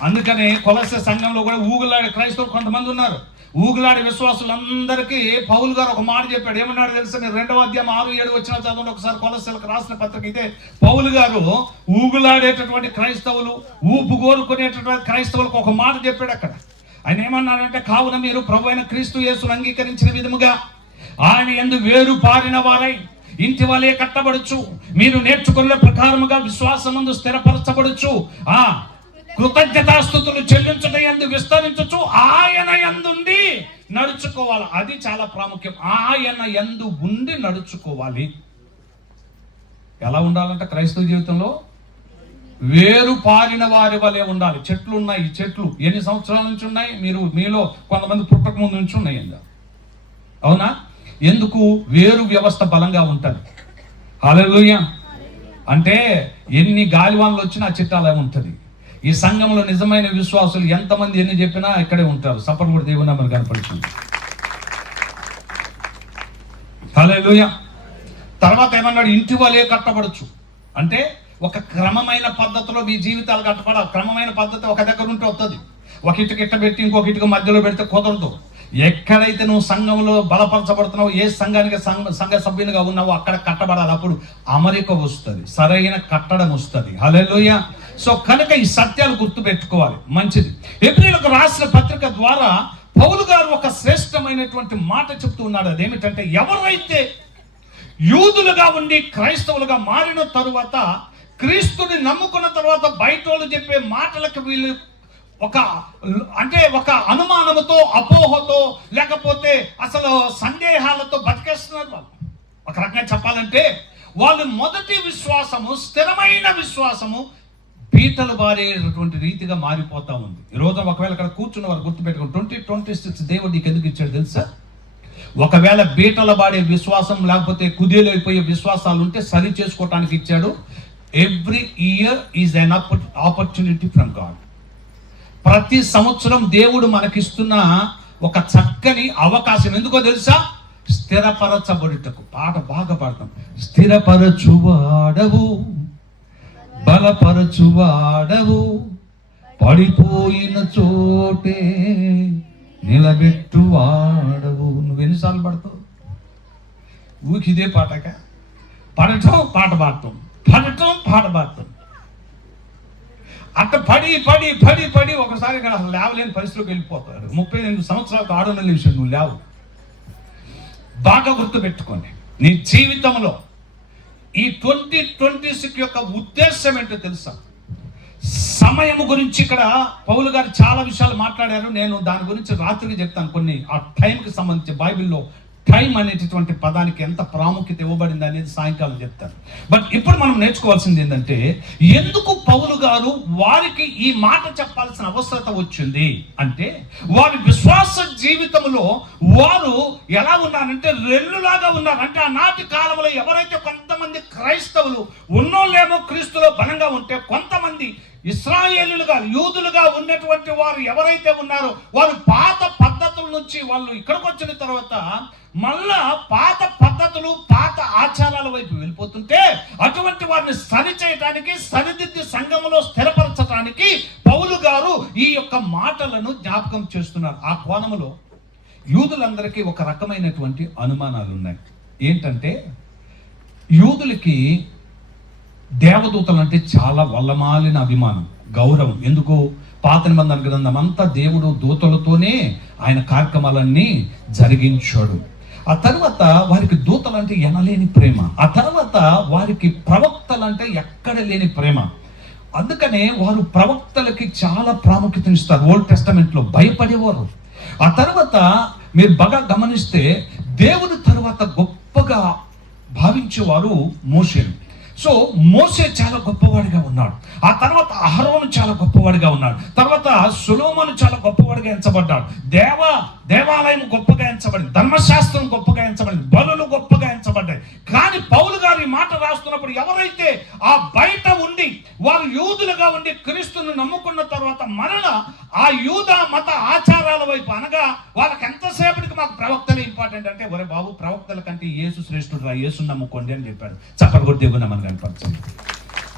అందుకనే కొలసే సంఘంలో కూడా ఊగులాడే క్రైస్తవులు కొంతమంది ఉన్నారు. ఊగులాడే విశ్వాసులందరికీ పౌలు గారు ఒక మాట చెప్పాడు. ఏమన్నాడు తెలుసా? మీరు 2వ అధ్యాయం 6-7 వచ్చిన చదవండి ఒకసారి. కొలస్సీలకు రాసిన పత్రిక ఇదే. పౌలు గారు ఊగులాడేటటువంటి క్రైస్తవులు, ఊపు కోరుకునేటటువంటి క్రైస్తవులకు ఒక మాట చెప్పాడు అక్కడ. ఆయన ఏమన్నాడంటే, కావున మీరు ప్రభు అయిన క్రీస్తు యేసును అంగీకరించిన విధముగా ఆయన యందు వేరు పారిన వారై ఇంటి వలె కట్టబడుచు, మీరు నేర్చుకున్న ప్రకారముగా విశ్వాసమందు స్థిరపరచబడుచు, కృతజ్ఞతాస్తుతులు చెల్లించుట యందు విస్తరించుచు ఆయన యందుండి నడుచుకోవాలి. అది చాలా ప్రాముఖ్యం. ఆయన యందు ఉండి నడుచుకోవాలి. ఎలా ఉండాలంట క్రైస్తవ జీవితంలో? వేరు పారిన వారి వలె ఉండాలి. చెట్లు ఉన్నాయి. ఈ చెట్లు ఎన్ని సంవత్సరాల నుంచి ఉన్నాయి? మీలో కొంతమంది పుట్టక ముందు నుంచి ఉన్నాయి. అవునా? ఎందుకు? వేరు వ్యవస్థ బలంగా ఉంటుంది. హల్లెలూయా. అంటే ఎన్ని గాలివాన్లు వచ్చినా చిట్టాలే ఉంటుంది. ఈ సంఘంలో నిజమైన విశ్వాసులు ఎంతమంది ఎన్ని చెప్పినా ఇక్కడే ఉంటారు. సపర్ కూడా దేవుని మనకు కనపడుతుంది. హల్లెలూయా. తర్వాత ఏమన్నాడు, ఇంటి వలే కట్టబడచ్చు. అంటే ఒక క్రమమైన పద్ధతిలో మీ జీవితాలు కట్టబడాలి. క్రమమైన పద్ధతి ఒక దగ్గర ఉంటే వస్తుంది. ఒక ఇటుక ఇట్ట పెట్టి ఇంకొక ఇటుక మధ్యలో పెడితే కుదరదు. ఎక్కడైతే నువ్వు సంఘంలో బలపరచబడుతున్నావు, ఏ సంఘానికి సంఘ సభ్యునిగా ఉన్నావో అక్కడ కట్టబడాలి. అప్పుడు అమరిక వస్తుంది, సరైన కట్టడం వస్తుంది. హల్లెలూయా. సో కనుక ఈ సత్యాలు గుర్తు పెట్టుకోవాలి. మంచిది. హెబ్రీయులకు రాసిన పత్రిక ద్వారా పౌలు గారు ఒక శ్రేష్టమైనటువంటి మాట చెప్తూ ఉన్నాడు. అదేమిటంటే, ఎవరైతే యూదులుగా ఉండి క్రైస్తవులుగా మారిన తరువాత, క్రీస్తుని నమ్ముకున్న తర్వాత బయట వాళ్ళు చెప్పే మాటలకు వీళ్ళు ఒక అనుమానముతో, అపోహతో, లేకపోతే అసలు సందేహాలతో బతికేస్తున్నారు. వాళ్ళు ఒక రకంగా చెప్పాలంటే వాళ్ళు మొదటి విశ్వాసము, స్థిరమైన విశ్వాసము పీటలు బారేటువంటి రీతిగా మారిపోతా ఉంది. ఈ రోజు ఒకవేళ ఇక్కడ కూర్చున్న వారు గుర్తుపెట్టుకుని 2026 దేవుడు నీకు ఎందుకు ఇచ్చాడు తెలుసా? ఒకవేళ బీటల బాడే విశ్వాసం లేకపోతే కుదేలైపోయే విశ్వాసాలు ఉంటే సరి చేసుకోవటానికి ఇచ్చాడు. Every year is an opportunity from God. ప్రతి సంవత్సరం దేవుడు మనకిస్తున్న ఒక చక్కని అవకాశం. ఎందుకో తెలుసా? స్థిరపరచబడుటకు. పాట బాగా పాడతాం. స్థిరపరచువాడవు, బలపరచువాడవు, పడిపోయిన చోటే నిలబెట్టువాడవు. నువ్వు ఎన్నిసార్లు పడతావు? ఊరికి ఇదే పాటక పడటం, పాట పాడటం, పడటం, పాట పాడటం. అట్ట పడి పడి పడి పడి ఒకసారి అసలు లేవలేని పరిస్థితిలోకి వెళ్ళిపోతారు. 38 సంవత్సరాలకు 6 నెలల విషయం నువ్వు లేవు. బాగా గుర్తుపెట్టుకోండి. నీ జీవితంలో ఈ 2026 యొక్క ఉద్దేశం ఏంటో తెలుసా? సమయం గురించి ఇక్కడ పౌలు గారు చాలా విషయాలు మాట్లాడారు. నేను దాని గురించి రాత్రికి చెప్తాను. కొన్ని ఆ టైంకి సంబంధించి బైబిల్లో టైం అనేటటువంటి పదానికి ఎంత ప్రాముఖ్యత ఇవ్వబడింది అనేది సాయంకాలం చెప్తాను. బట్ ఇప్పుడు మనం నేర్చుకోవాల్సింది ఏంటంటే, ఎందుకు పౌలు గారు వారికి ఈ మాట చెప్పాల్సిన అవసరత వచ్చింది అంటే, వారి విశ్వాస జీవితంలో వారు ఎలా ఉన్నారంటే రెల్లులాగా ఉన్నారు. అంటే ఆనాటి కాలంలో ఎవరైతే కొంతమంది క్రైస్తవులు ఉన్నోళ్ళేమో క్రీస్తులో బలంగా ఉంటే, కొంతమంది ఇశ్రాయేలులుగా యూదులుగా ఉన్నటువంటి వారు ఎవరైతే ఉన్నారో వారు పాత పద్ధతుల నుంచి వాళ్ళు ఇక్కడికి వచ్చిన తర్వాత మళ్ళా పాత పద్ధతులు, పాత ఆచారాల వైపు వెళ్ళిపోతుంటే, అటువంటి వారిని సరి చేయడానికి, సరిదిద్ది సంఘములో స్థిరపరచడానికి పౌలు గారు ఈ యొక్క మాటలను జ్ఞాపకం చేస్తున్నారు. ఆ కోణములో యూదులందరికీ ఒక రకమైనటువంటి అనుమానాలు ఉన్నాయి. ఏంటంటే, యూదులకి దేవదూతలు అంటే చాలా వల్లమాలిన అభిమానం, గౌరవం. ఎందుకు? పాత నిబంధన గ్రంథం అంతా దేవుడు దూతలతోనే ఆయన కార్యక్రమాలన్నీ జరిగించాడు. ఆ తర్వాత వారికి దూతలంటే ఎనలేని ప్రేమ. ఆ తర్వాత వారికి ప్రవక్తలంటే ఎక్కడ లేని ప్రేమ. అందుకనే వారు ప్రవక్తలకి చాలా ప్రాముఖ్యత ఇస్తారు. ఓల్డ్ టెస్టమెంట్లో భయపడేవారు. ఆ తర్వాత మీరు బాగా గమనిస్తే దేవుని తర్వాత గొప్పగా భావించేవారు మోషేను. సో మోషే చాలా గొప్పవాడిగా ఉన్నాడు. ఆ తర్వాత అహరోను చాలా గొప్పవాడిగా ఉన్నాడు. తర్వాత సొలొమోను చాలా గొప్పవాడిగా ఎంచబడ్డాడు. దేవాలయం గొప్పగా ఎంచబడింది. ధర్మశాస్త్రం గొప్పగా ఎంచబడింది. బలులు గొప్పగా ఎంచబడ్డాయి. కానీ పౌలు గారు ఈ మాట రాస్తున్నప్పుడు ఎవరైతే ఆ బయట ఉండి వారు యూదులుగా ఉండి క్రీస్తును నమ్ముకున్న తర్వాత మరల ఆ యూద మత ఆచారాల వైపు, అనగా వాళ్ళకి ఎంతసేపటికి మాకు ప్రవక్తలే ఇంపార్టెంట్ అంటే, ఒరే బాబు ప్రవక్తల కంటే యేసు శ్రేష్ఠుడు రా, యేసుని నమ్ముకోండి అని చెప్పాడు. చప్పట్లు కొట్టి దేవుని మనకు కనపడుతుంది.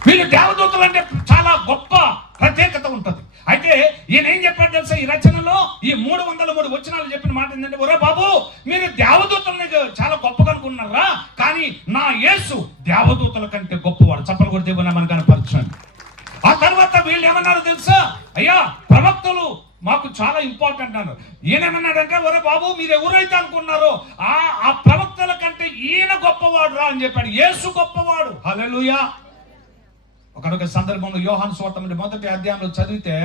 వీళ్ళు దేవదూతలు అంటే చాలా గొప్ప ప్రత్యేకత ఉంటుంది. అయితే ఈయన ఏం చెప్పాడు తెలుసా? ఈ రచనలో ఈ 303 వచనాలు చెప్పిన మాట ఏంటంటే, ఒరే బాబు మీరు దేవదూతల్ని చాలా గొప్పగా అనుకున్నారా, కానీ నా యేసు దేవదూతల కంటే గొప్పవాడు. చప్పట్లు కొట్టి దేవుని మనకు కనపరచండి. ఆ తర్వాత వీళ్ళు ఏమన్నారు తెలుసా? అయ్యా ప్రవక్తలు మాకు చాలా ఇంపార్టెంట్ అన్నారు. ఈయనేమన్నాడంటే, ఒరే బాబు మీరు ఎవరైతే అనుకున్నారో ఆ ప్రవక్తల కంటే ఈయన గొప్పవాడు రా అని చెప్పాడు. యేసు గొప్పవాడు. హల్లెలూయా. ఒకనొక సందర్భంలో యోహాను సువార్త మొదటి అధ్యాయంలో చదివితే,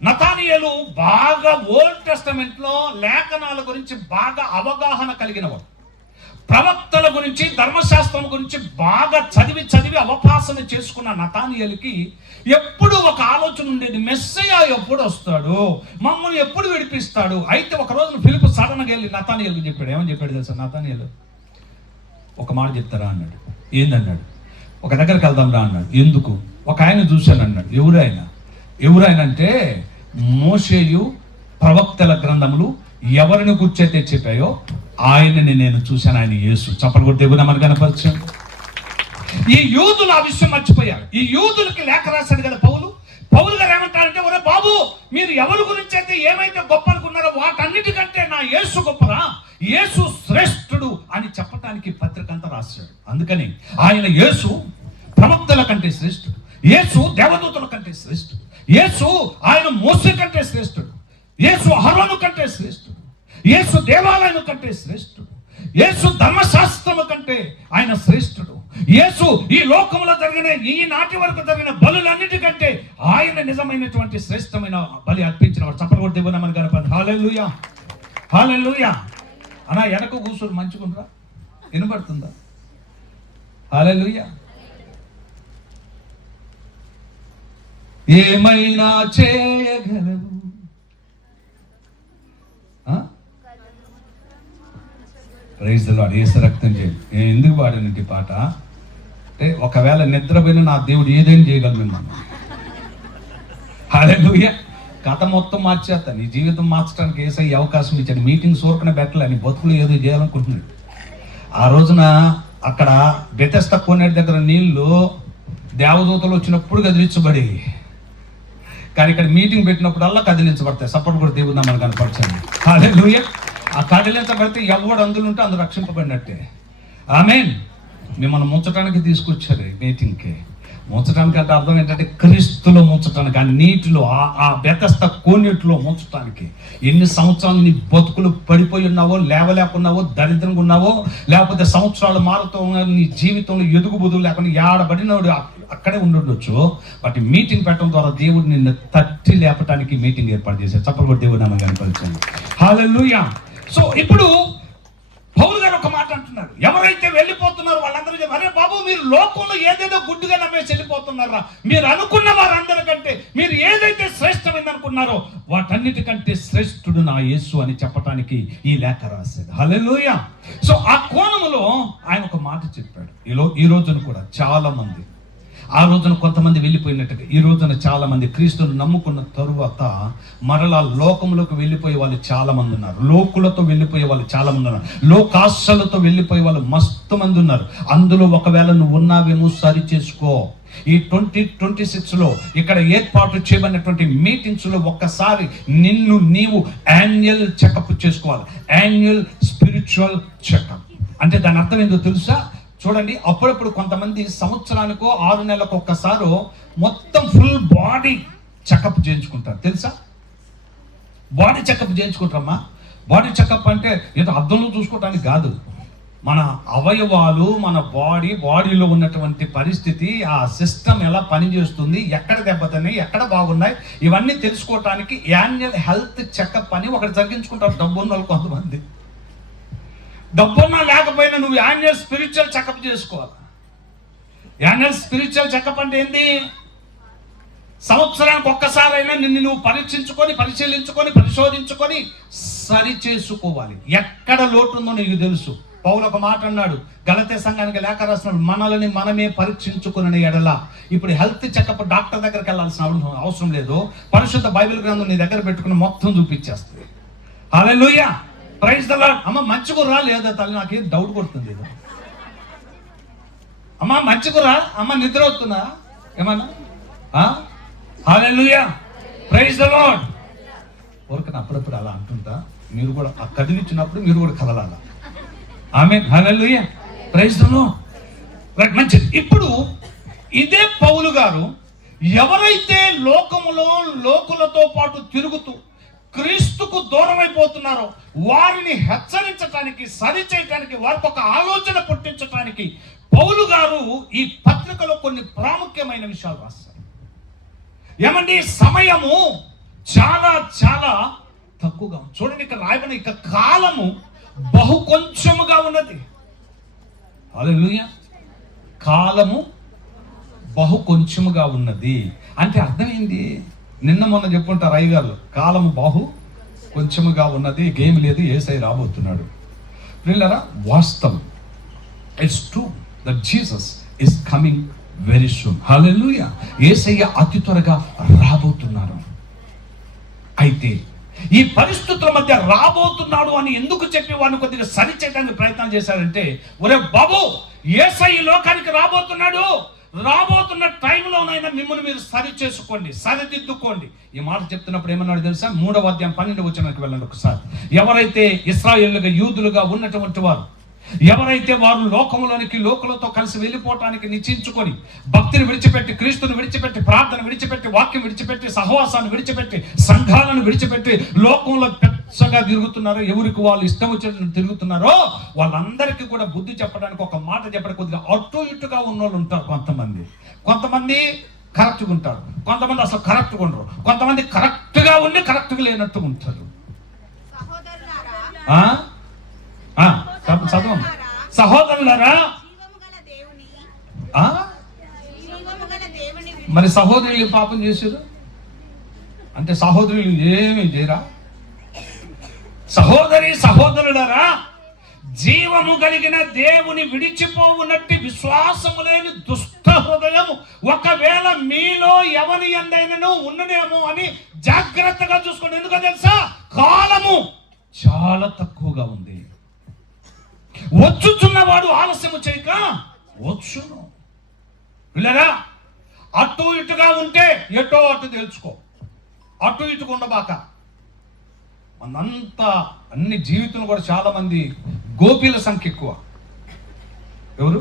నతానియేలు బాగా ఓల్డ్ టెస్టమెంట్ లో లేఖనాల గురించి బాగా అవగాహన కలిగినవాడు. ప్రవక్తల గురించి, ధర్మశాస్త్రం గురించి బాగా చదివి అవపాసన చేసుకున్న నతానియేలుకి ఎప్పుడు ఒక ఆలోచన ఉండేది, మెస్సయ్య ఎప్పుడు వస్తాడు, మమ్మల్ని ఎప్పుడు విడిపిస్తాడు. అయితే ఒక రోజు ఫిలిప్పు సడన్గా వెళ్ళి నతానియేలుకి చెప్పాడు. ఏమని చెప్పాడు తెలుసా? నతానియేలు, ఒక మాట చెప్తారా అన్నాడు. ఏందన్నాడు. ఒక దగ్గరికి వెళ్దాం రా అన్నాడు. ఎందుకు? ఒక ఆయన చూశాను అన్నాడు. ఎవరైనా అంటే మోషేయు ప్రవక్తల గ్రంథములు ఎవరిని గుర్చైతే చెప్పాయో ఆయనని నేను చూశాను. ఆయన యేసు. చప్పలు కొట్టి దేవుని మనకు కనపరిచాను. ఈ యూదులు ఆ విషయం మర్చిపోయారు. ఈ యూదులకి లేఖ రాశాడు కదా పౌలు గారు ఏమంటారంటే, ఒరే బాబు, మీరు ఎవరి గురించి అయితే ఏమైతే గొప్ప అనుకున్నారో వాటన్నిటికంటే నా యేసు గొప్పరా, యేసు శ్రేష్ఠుడు అని చెప్పటానికి పత్రిక అంతా రాశాడు. అందుకని ఆయన యేసు ప్రవక్తల కంటే శ్రేష్ఠుడు, యేసు దేవదూతల కంటే శ్రేష్ఠుడు, యేసు ఆయన మోసే కంటే శ్రేష్ఠుడు, యేసు అహరోను కంటే శ్రేష్ఠుడు, యేసు దేవాలయం కంటే శ్రేష్ఠుడు, యేసు ధర్మశాస్త్రము కంటే ఆయన శ్రేష్ఠుడు, యేసు ఈ లోకంలో జరిగిన ఈ నాటి వరకు జరిగిన బలులన్నిటికంటే ఆయన నిజమైనటువంటి శ్రేష్టమైన బలి అర్పించిన వాడు. చప్పలు కొట్టి దేవుని మనకు కనపడి హల్లెలూయా హల్లెలూయా. అన్నా వెనక కూర్చొని మంచుకుంటారా? వినపడుతుందా? హల్లెలూయా. ఏమైనా చేయగలవు. Praise the lord. యేసు రక్తం చేయండి. నేను ఎందుకు పాడినట్టు పాట అంటే, ఒకవేళ నిద్రపోయిన నా దేవుడు ఏదైనా చేయగలను మిమ్మల్ని. హల్లెలూయా. కథ మొత్తం మార్చేస్తా. నీ జీవితం మార్చడానికి యేసయ్య అవకాశం ఇచ్చాడు. మీటింగ్ సోర్కనే పెట్టలే, నీ బతుకులు ఏదో చేయాలనుకుంటున్నాడు. ఆ రోజున అక్కడ బెతెస్దా కోనేటి దగ్గర నీళ్లు దేవదూతలు వచ్చినప్పుడు కదిలించబడి, కానీ ఇక్కడ మీటింగ్ పెట్టినప్పుడల్లా కదిలించబడతాయి. సపోర్ట్ కూడా దేవుడు మనకు కనపరచండి. హల్లెలూయా. ఆ కదిలించబడితే ఎవడు అందులో ఉంటే అందులో రక్షింపబడినట్టే. ఆమేన్. మిమ్మల్ని ముంచడానికి తీసుకొచ్చారు మీటింగ్కి. ముంచడానికి అంటే అర్థం ఏంటంటే క్రీస్తులో ముంచడానికి, ఆ నీటిలో, ఆ బెతెస్దా కోనేటిలో ముంచడానికి. ఎన్ని సంవత్సరాలు నీ బతుకులు పడిపోయి ఉన్నావో, లేవలేకున్నావో, దరిద్రంగా ఉన్నావో, లేకపోతే సంవత్సరాలు మారుతూ నీ జీవితంలో ఎదుగుబుదులు లేకుండా ఏడబడినోడు అక్కడే ఉండొచ్చు. బట్ మీటింగ్ పెట్టడం ద్వారా దేవుడు నిన్ను తట్టి లేపటానికి మీటింగ్ ఏర్పాటు చేశారు. చప్పలు కొట్టి దేవుడు నామం కనపరిచాను. హల్లెలూయా. సో ఇప్పుడు పౌలు గారు ఒక మాట అంటున్నారు. ఎవరైతే వెళ్ళిపోతున్నారో వాళ్ళందరూ అరే బాబు, మీరు లోకంలో ఏదేదో గుడ్డుగా నమ్మేసి వెళ్ళిపోతున్నారా? మీరు అనుకున్న వారందరికంటే మీరు ఏదైతే శ్రేష్టమైంది అనుకున్నారో వాటన్నిటికంటే శ్రేష్ఠుడు నా యేసు అని చెప్పడానికి ఈ లేఖ రాశాడు. హల్లెలూయా. సో ఆ కోణములో ఆయన ఒక మాట చెప్పాడు. ఈ రోజున కూడా చాలా మంది, ఆ రోజున కొంతమంది వెళ్ళిపోయినట్టుగా ఈ రోజున చాలా మంది క్రీస్తును నమ్ముకున్న తరువాత మరలా లోకంలోకి వెళ్ళిపోయే వాళ్ళు చాలా మంది ఉన్నారు. లోకులతో వెళ్ళిపోయే వాళ్ళు చాలా మంది ఉన్నారు. లోకాశలతో వెళ్ళిపోయే వాళ్ళు మస్తు మంది ఉన్నారు. అందులో ఒకవేళ నువ్వు ఉన్నావేమో సరి చేసుకో. ఈ 2026లో ఇక్కడ ఏర్పాటు చేయబడినటువంటి మీటింగ్స్లో ఒక్కసారి నిన్ను నీవు యాన్యువల్ చెకప్ చేసుకోవాలి. యాన్యువల్ స్పిరిచువల్ చెకప్ అంటే దాని అర్థం ఏంటో తెలుసా? చూడండి, అప్పుడప్పుడు కొంతమంది సంవత్సరానికో 6 నెలలకు ఒక్కసారో మొత్తం ఫుల్ బాడీ చెకప్ చేయించుకుంటారు. తెలుసా? బాడీ చెకప్ చేయించుకుంటారమ్మా. బాడీ చెకప్ అంటే ఏదో అద్దంలో చూసుకోవటానికి కాదు. మన అవయవాలు, మన బాడీలో ఉన్నటువంటి పరిస్థితి, ఆ సిస్టమ్ ఎలా పనిచేస్తుంది, ఎక్కడ దెబ్బతిన్నాయి, ఎక్కడ బాగున్నాయి, ఇవన్నీ తెలుసుకోవటానికి యాన్యువల్ హెల్త్ చెకప్ అని ఒకటి జరిగించుకుంటారు డబ్బున్న వాళ్ళు కొంతమంది. డబ్బున్నా లేకపోయినా నువ్వు యాన్యువల్ స్పిరిచువల్ చెకప్ చేసుకోవాలి. యాన్యువల్ స్పిరిచువల్ చెకప్ అంటే ఏంటి? సంవత్సరానికి ఒక్కసారైనా నిన్ను నువ్వు పరీక్షించుకొని, పరిశీలించుకొని, పరిశోధించుకొని సరి చేసుకోవాలి. ఎక్కడ లోటు ఉందో నీకు తెలుసు. పౌలు ఒక మాట అన్నాడు, గలతీ సంఘానికి లేఖ రాసినాడు, మనల్ని మనమే పరీక్షించుకునే ఎడల. ఇప్పుడు హెల్త్ చెకప్ డాక్టర్ దగ్గరికి వెళ్ళాల్సిన అవసరం లేదు. పరిశుద్ధ బైబిల్ గ్రంథం నీ దగ్గర పెట్టుకుని మొత్తం చూపించేస్తుంది. హల్లెలూయా. Praise the Lord. అమ్మ మంచిగురా లేదా తల్లి? నాకేం డౌట్ కొడుతుంది. అమ్మ మంచిగురా, అమ్మ నిద్ర అవుతుందా ఏమన్నా? హల్లెలూయా. Praise the Lord. ఊరికని అప్పుడప్పుడు అలా అంటుంటా. మీరు కూడా ఆ కదిలిచ్చినప్పుడు మీరు కూడా కదలాల. Amen. Hallelujah. Praise the Lord. Right, మంచిది. ఇప్పుడు ఇదే పౌలు గారు ఎవరైతే లోకములో లోకులతో పాటు తిరుగుతూ క్రీస్తుకు దూరం అయిపోతున్నారో వారిని హెచ్చరించడానికి, సరిచేయటానికి, వారికి ఒక ఆలోచన పుట్టించడానికి పౌలు గారు ఈ పత్రికలో కొన్ని ప్రాముఖ్యమైన విషయాలు రాస్తారు. ఏమండి, సమయము చాలా చాలా తక్కువగా ఉంది. చూడండి, ఇక్కడ రాయబడిన ఇక కాలము బహు కొంచెముగా ఉన్నది. హల్లెలూయా. కాలము బహు కొంచెముగా ఉన్నది అంటే అర్థమైంది. నిన్న మొన్న చెప్పుంటారు అయ్యగారు, కాలము బహు కొంచెముగా ఉన్నది, గేమ్ లేదు, యేసయ్య రాబోతున్నాడు. పిల్లరా, వాస్తవం. It's true that Jesus is coming very soon. Hallelujah. Yesayya అతి త్వరగా రాబోతున్నారు. అయితే ఈ పరిస్థితుల మధ్య రాబోతున్నాడు అని ఎందుకు చెప్పి వాడిని కొద్దిగా సరి చేయడానికి ప్రయత్నం చేశారంటే, ఒరే బాబు, యేసయ్య లోకానికి రాబోతున్న టైంలోనైనా మిమ్మల్ని మీరు సరి చేసుకోండి, సరిదిద్దుకోండి. ఈ మాట చెప్తున్నప్పుడు ఏమన్నాడు తెలుసా? 3వ అధ్యాయం 12వ వచనానికి వెళ్ళండి ఒకసారి. ఎవరైతే ఇశ్రాయేలుగా యూదులుగా ఉన్నటువంటి వారు, ఎవరైతే వారు లోకులతో కలిసి వెళ్ళిపోవటానికి నిశ్చయించుకొని భక్తిని విడిచిపెట్టి, క్రీస్తుని విడిచిపెట్టి, ప్రార్థన విడిచిపెట్టి, వాక్యం విడిచిపెట్టి, సహవాసాన్ని విడిచిపెట్టి, సంఘాలను విడిచిపెట్టి లోకంలో పెద్దగా తిరుగుతున్నారో, ఎవరికి వాళ్ళు ఇష్టం వచ్చినట్టు తిరుగుతున్నారో వాళ్ళందరికీ కూడా బుద్ధి చెప్పడానికి, ఒక మాట చెప్పడానికి కొద్దిగా అటు ఇటుగా ఉన్న వాళ్ళు ఉంటారు. కొంతమంది కరెక్ట్గా ఉంటారు, కొంతమంది అసలు కరెక్ట్గా ఉండరు, కొంతమంది కరెక్ట్గా ఉండి కరెక్ట్గా లేనట్టుగా ఉంటారు. చదవం. సహోదరులారా, మరి సహోదరులు పాపం చేశారు అంటే సహోదరులు ఏమి చేయరా? సహోదరులారా, జీవము కలిగిన దేవుని విడిచిపోవునట్టి విశ్వాసము లేని దుష్ట హృదయం ఒకవేళ మీలో ఎవని యందైనను ఉన్నదేమో అని జాగ్రత్తగా చూసుకోండి. ఎందుకో తెలుసా? కాలము చాలా తక్కువగా ఉంది. వచ్చుచున్నవాడు ఆలస్యము చేయక వచ్చును. వీళ్ళరా, అటు ఇటుగా ఉంటే ఎటో అటు తెలుసుకో, అటు ఇటుగా ఉండబాక. మనంతా అన్ని జీవితంలో కూడా చాలా మంది గోపీల సంఖ్య ఎక్కువ. ఎవరు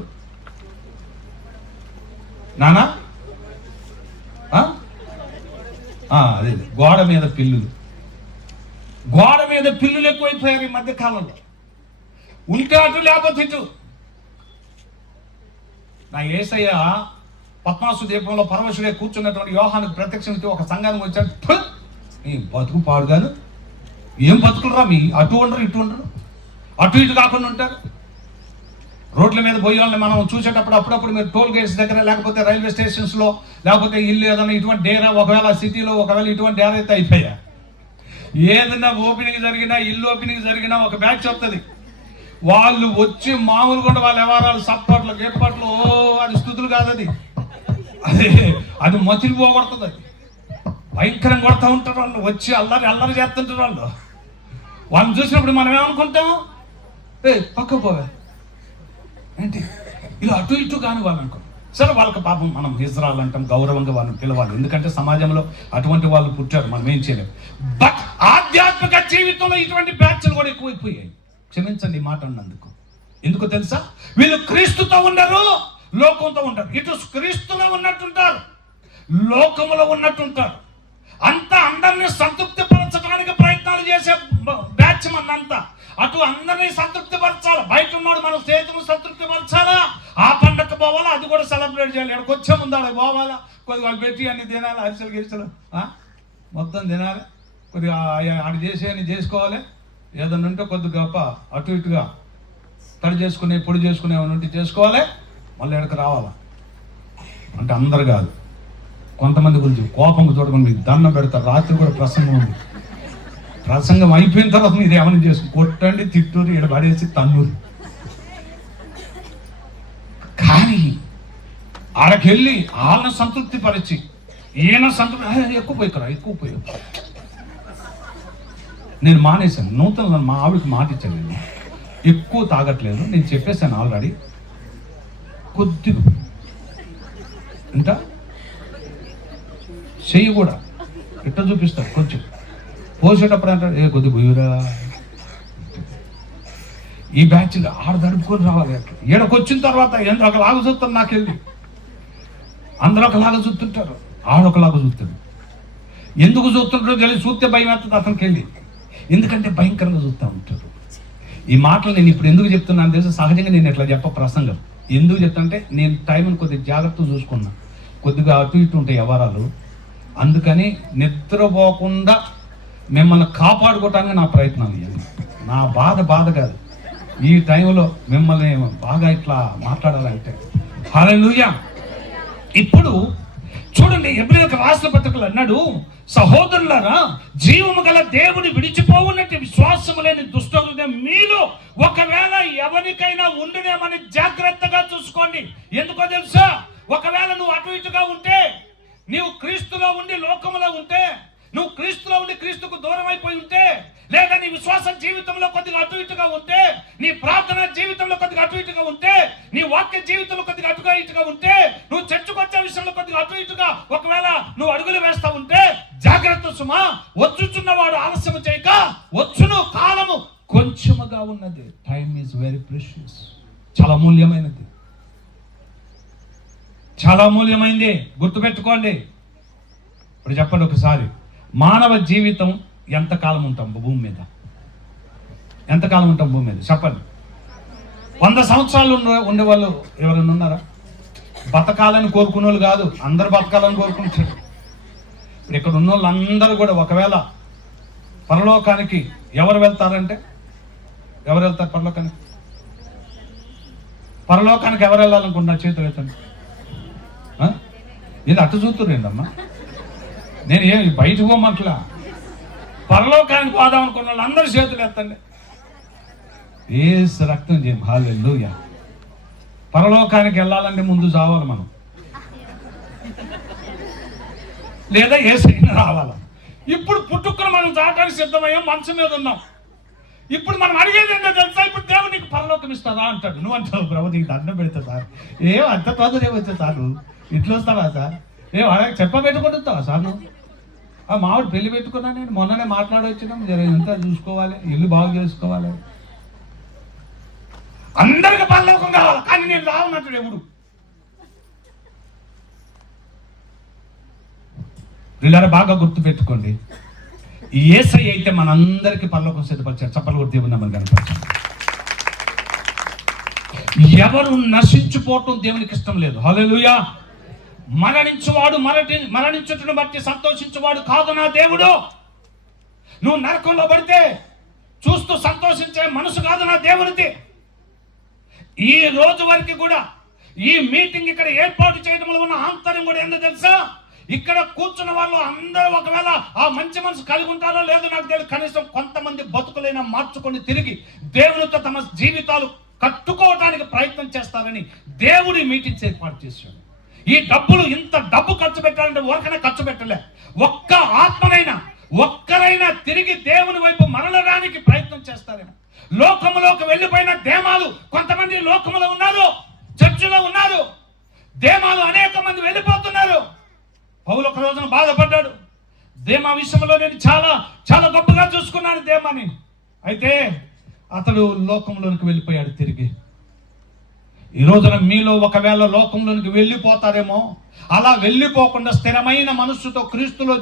నానా? అదే గోడ మీద పిల్లులు ఎక్కువైపోయారు ఈ మధ్య కాలంలో. ఉంటే అటు లేకపోతే ఇటు. నా యేసయ్య పద్మాసు దీపంలో పరమశుడే కూర్చున్నటువంటి యోహానికి ప్రత్యక్షమితో ఒక సంఘానికి వచ్చాడు. ఈ బతుకు పాడుగాను, ఏం బతుకులరా మీ, అటు ఉండరు ఇటు ఉండరు, అటు ఇటు కాకుండా ఉంటారు. రోడ్ల మీద పోయే వాళ్ళని మనం చూసేటప్పుడు అప్పుడప్పుడు మీరు టోల్ గేట్స్ దగ్గర, లేకపోతే రైల్వే స్టేషన్స్లో, లేకపోతే ఇల్లు ఏదైనా ఇటువంటి డేరా, ఒకవేళ సిటీలో ఒకవేళ ఇటువంటి డేరా అయితే అయిపోయా. ఏదైనా ఓపెనింగ్ జరిగినా, ఇల్లు ఓపెనింగ్ జరిగినా ఒక బ్యాచ్ వస్తుంది. వాళ్ళు వచ్చి మామూలుగా వాళ్ళ వ్యవహారాలు సప్పట్లు గేట్పట్లు, అది స్థుతులు కాదు, అది మతిలి పోగొడుతుంది. అది భయంకరంగా కొడతా ఉంటారు వాళ్ళు, వచ్చి అల్లరి చేస్తుంటారు వాళ్ళు. వాళ్ళని చూసినప్పుడు మనం ఏమనుకుంటాం? పక్క పోవే ఏంటి ఇలా అటు ఇటు కాని వాళ్ళు అనుకో. సరే, వాళ్ళకి పాపం మనం హిజ్రాలు అంటాం, గౌరవంగా వాళ్ళని పిలవాలి, ఎందుకంటే సమాజంలో అటువంటి వాళ్ళు పుట్టారు, మనం ఏం చేయలేము. బట్ ఆధ్యాత్మిక జీవితంలో ఇటువంటి బ్యాచ్లు కూడా ఎక్కువైపోయాయి. క్షమించండి మాట అన్నందుకు. ఎందుకో తెలుసా? వీళ్ళు క్రీస్తుతో ఉండరు, లోకంతో ఉంటారు. ఇటు క్రీస్తులో ఉన్నట్టుంటారు, లోకములో ఉన్నట్టుంటారు. అంతా అందరినీ సంతృప్తి పరచడానికి ప్రయత్నాలు చేసే బ్యాచ్ మనంతా. అటు అందరినీ సంతృప్తి పరచాలి, బయట ఉన్నాడు మన స్నేహితులు సంతృప్తి పరచాలా, ఆ పండగ పోవాలా, అది కూడా సెలబ్రేట్ చేయాలి. ఇక్కడికి వచ్చే ముందు అలా పోవాలా, కొద్దిగా వాళ్ళు పెట్టి అన్ని తినాలి, అరిసెలు గిరిసెలు మొత్తం తినాలి, కొద్దిగా ఆడు చేసి అని చేసుకోవాలి. ఏదన్నా ఉంటే కొద్ది గొప్ప అటు ఇటుగా తడి చేసుకునే, పొడి చేసుకునే ఏమైనా ఉంటే చేసుకోవాలి, మళ్ళీ ఎక్కడికి రావాలా. అంటే అందరు కాదు, కొంతమంది గురించి కోపంగా చూడకుండా మీకు దండం పెడతారు. రాత్రి కూడా ప్రసంగం ఉంది, ప్రసంగం అయిపోయిన తర్వాత మీరు ఏమైనా చేసుకుని కొట్టండి, తిట్టూరు, ఇక్కడ పడేసి తన్నూరు. కానీ ఆడకెళ్ళి వాళ్ళని సంతృప్తి పరిచి ఈయన సంతృప్తి ఎక్కువ పోయి నేను మానేశాను. నూతన మా ఆవిడకి మాట ఇచ్చాను, నేను ఎక్కువ తాగట్లేదు, నేను చెప్పేశాను ఆల్రెడీ. కొద్దిగా ఇంత చెయ్యి కూడా ఇట్లా చూపిస్తాడు, కొంచెం పోసేటప్పుడు అంటాడు కొద్ది పోయిరా. ఈ బ్యాచ్లు ఆడ దడుపుకొని రావాలి. ఈడకు వచ్చిన తర్వాత ఎందుకు ఒకలాగా చూస్తాను, నాకెళ్ళి అందరూ ఒకలాగా చూస్తుంటారు, ఆడొకలాగా చూస్తాడు. ఎందుకు చూస్తుంటారో తెలిసి చూస్తే భయం అవుతుంది అతనికి వెళ్ళి, ఎందుకంటే భయంకరంగా చూస్తూ ఉంటారు. ఈ మాటలు నేను ఇప్పుడు ఎందుకు చెప్తున్నాను తెలుసు? సహజంగా నేను ఇట్లా ప్రసంగం ఎందుకు చెప్తానంటే, నేను టైంని కొద్దిగా జాగ్రత్తగా చూసుకున్నా, కొద్దిగా అటు ఇటు ఉంటాయి వ్యవహారాలు. అందుకని నిద్రపోకుండా మిమ్మల్ని కాపాడుకోవటానికి నా ప్రయత్నాలు ఇవన్నీ. నా బాధ కాదు, ఈ టైంలో మిమ్మల్ని బాగా ఇట్లా మాట్లాడాలంటే. హల్లెలూయా. ఇప్పుడు చూడండి, హెబ్రీయులకు రాసిన పత్రికలు అన్నాడు, సహోదరులారా, జీవము గల దేవుని విడిచిపోవున్నట్టు విశ్వాసము లేని దుష్ట హృదయం మీలో ఒకవేళ ఎవరికైనా ఉండునేమని జాగ్రత్తగా చూసుకోండి. ఎందుకో తెలుసా? ఒకవేళ నువ్వు అటు ఇటుగా ఉంటే, నీవు క్రీస్తులో ఉండి లోకములో ఉంటే, నువ్వు క్రీస్తులో ఉండి క్రీస్తుకు దూరం అయిపోయి ఉంటే, లేదా నీ విశ్వాస జీవితంలో కొద్దిగా అటు ఇటుగా ఉంటే, నీ ప్రార్థన జీవితంలో కొద్దిగా అటు ఇటుగా ఉంటే, నీ వాక్య జీవితంలో కొద్దిగా అటుగా ఇటుగా ఉంటే, నువ్వు చర్చకు వచ్చే విషయంలో కొద్దిగా అటు ఇటుగా ఒకవేళ నువ్వు అడుగులు వేస్తా ఉంటే, జాగ్రత్త సుమా, వచ్చుచున్నవాడు ఆలస్యం చేయక వచ్చును, కాలము కొంచెముగా ఉన్నది. Time is very precious. చాలా మూల్యమైనది, చాలా మూల్యమైంది. గుర్తుపెట్టుకోండి. ఇప్పుడు చెప్పండి ఒకసారి, మానవ జీవితం ఎంతకాలం ఉంటాం భూమి మీద? ఎంతకాలం ఉంటాం భూమి మీద? చెప్పండి. 100 సంవత్సరాలు ఉండేవాళ్ళు ఎవరైనా ఉన్నారా? బతకాలని కోరుకునే వాళ్ళు కాదు, అందరు బతకాలని కోరుకుంటారు. ఇప్పుడు ఇక్కడ ఉన్న వాళ్ళు అందరూ కూడా ఒకవేళ పరలోకానికి ఎవరు వెళ్తారంటే, ఎవరు వెళ్తారు పరలోకానికి? పరలోకానికి ఎవరు వెళ్ళాలనుకుంటున్నారు? చేతులు ఎత్తండి. ఇది అటు చూస్తురేందమ్మా, నేను బయటకు పోమట్లా. పరలోకానికి పోదాం అనుకున్న వాళ్ళు అందరూ చేతులు ఎత్తండి. ఏసు రక్తం చేయం. హల్లెలూయా. పరలోకానికి వెళ్ళాలంటే ముందు చావాలి మనం, లేదా ఏసైనా రావాలా. ఇప్పుడు పుట్టుకుని మనం చాటానికి సిద్ధమయ్యాం, మనసు మీద ఉన్నాం. ఇప్పుడు మనం అడిగేది ఏంటో తెలుసా? ఇప్పుడు దేవుడు నీకు పరలోకం ఇస్తారా అంటాడు. నువ్వు అంటావు, ప్రభు నీకు దండం పెడతా సార్, అంత తొందర వచ్చా సార్, నువ్వు ఇట్లా వస్తావా సార్, అలాగే చెప్పబెట్టుకుంటావా సార్, నువ్వు మామిడి పెళ్లి పెట్టుకున్నా, నేను మొన్ననే మాట్లాడొచ్చినాం, ఎంత చూసుకోవాలి, ఇల్లు బాగు చేసుకోవాలి, అందరికి పరలోకం కావాలి, కానీ నేను రావున్నట్టు ఎవడు. వీళ్ళారా బాగా గుర్తు పెట్టుకోండి, యేసయ్య అయితే మనందరికీ పరలోకం సిద్ధపరిచారు. చప్పలు కొట్టి దేవుని కనపరిచారు. ఎవరు నశించిపోవటం దేవునికి ఇష్టం లేదు. హల్లెలూయా. మరణించువాడు మరణించుటను బట్టి సంతోషించువాడు కాదు నా దేవుడు. నువ్వు నరకంలో పడితే చూస్తూ సంతోషించే మనసు కాదు నా దేవుడిది. ఈ రోజు వరకు కూడా ఈ మీటింగ్ ఇక్కడ ఏర్పాటు చేయడంలో ఉన్న ఆంతర్యం కూడా ఏందో తెలుసా? ఇక్కడ కూర్చున్న వాళ్ళు అందరూ ఒకవేళ ఆ మంచి మనసు కలిగి ఉంటారో లేదో నాకు తెలియదు, కనీసం కొంతమంది బతుకులైనా మార్చుకొని తిరిగి దేవునితో తమ జీవితాలు కట్టుకోవడానికి ప్రయత్నం చేస్తారని దేవుడి మీటింగ్స్ ఏర్పాటు చేశాడు. ఈ డబ్బులు, ఇంత డబ్బు ఖర్చు పెట్టాలంటే ఊరకనే ఖర్చు పెట్టలే. ఒక్క ఆత్మనైనా, ఒక్కరైనా తిరిగి దేవుని వైపు మరలడానికి ప్రయత్నం చేస్తారేమో. లోకములోకి వెళ్ళిపోయిన దేమాలు కొంతమంది లోకములో ఉన్నారు, చర్చిలో ఉన్నారు. దేమాలు అనేక మంది వెళ్ళిపోతున్నారు. పౌలు ఒక రోజున బాధపడ్డాడు. దేమా విషయంలో నేను చాలా చాలా గొప్పగా చూసుకున్నాను దేమాని. అయితే అతడు లోకంలోనికి వెళ్ళిపోయాడు తిరిగి. ఈ రోజున మీలో ఒకవేళ లోకంలోనికి వెళ్ళిపోతారేమో, అలా వెళ్ళిపోకుండా స్థిరమైన మనస్సుతో క్రీస్తులో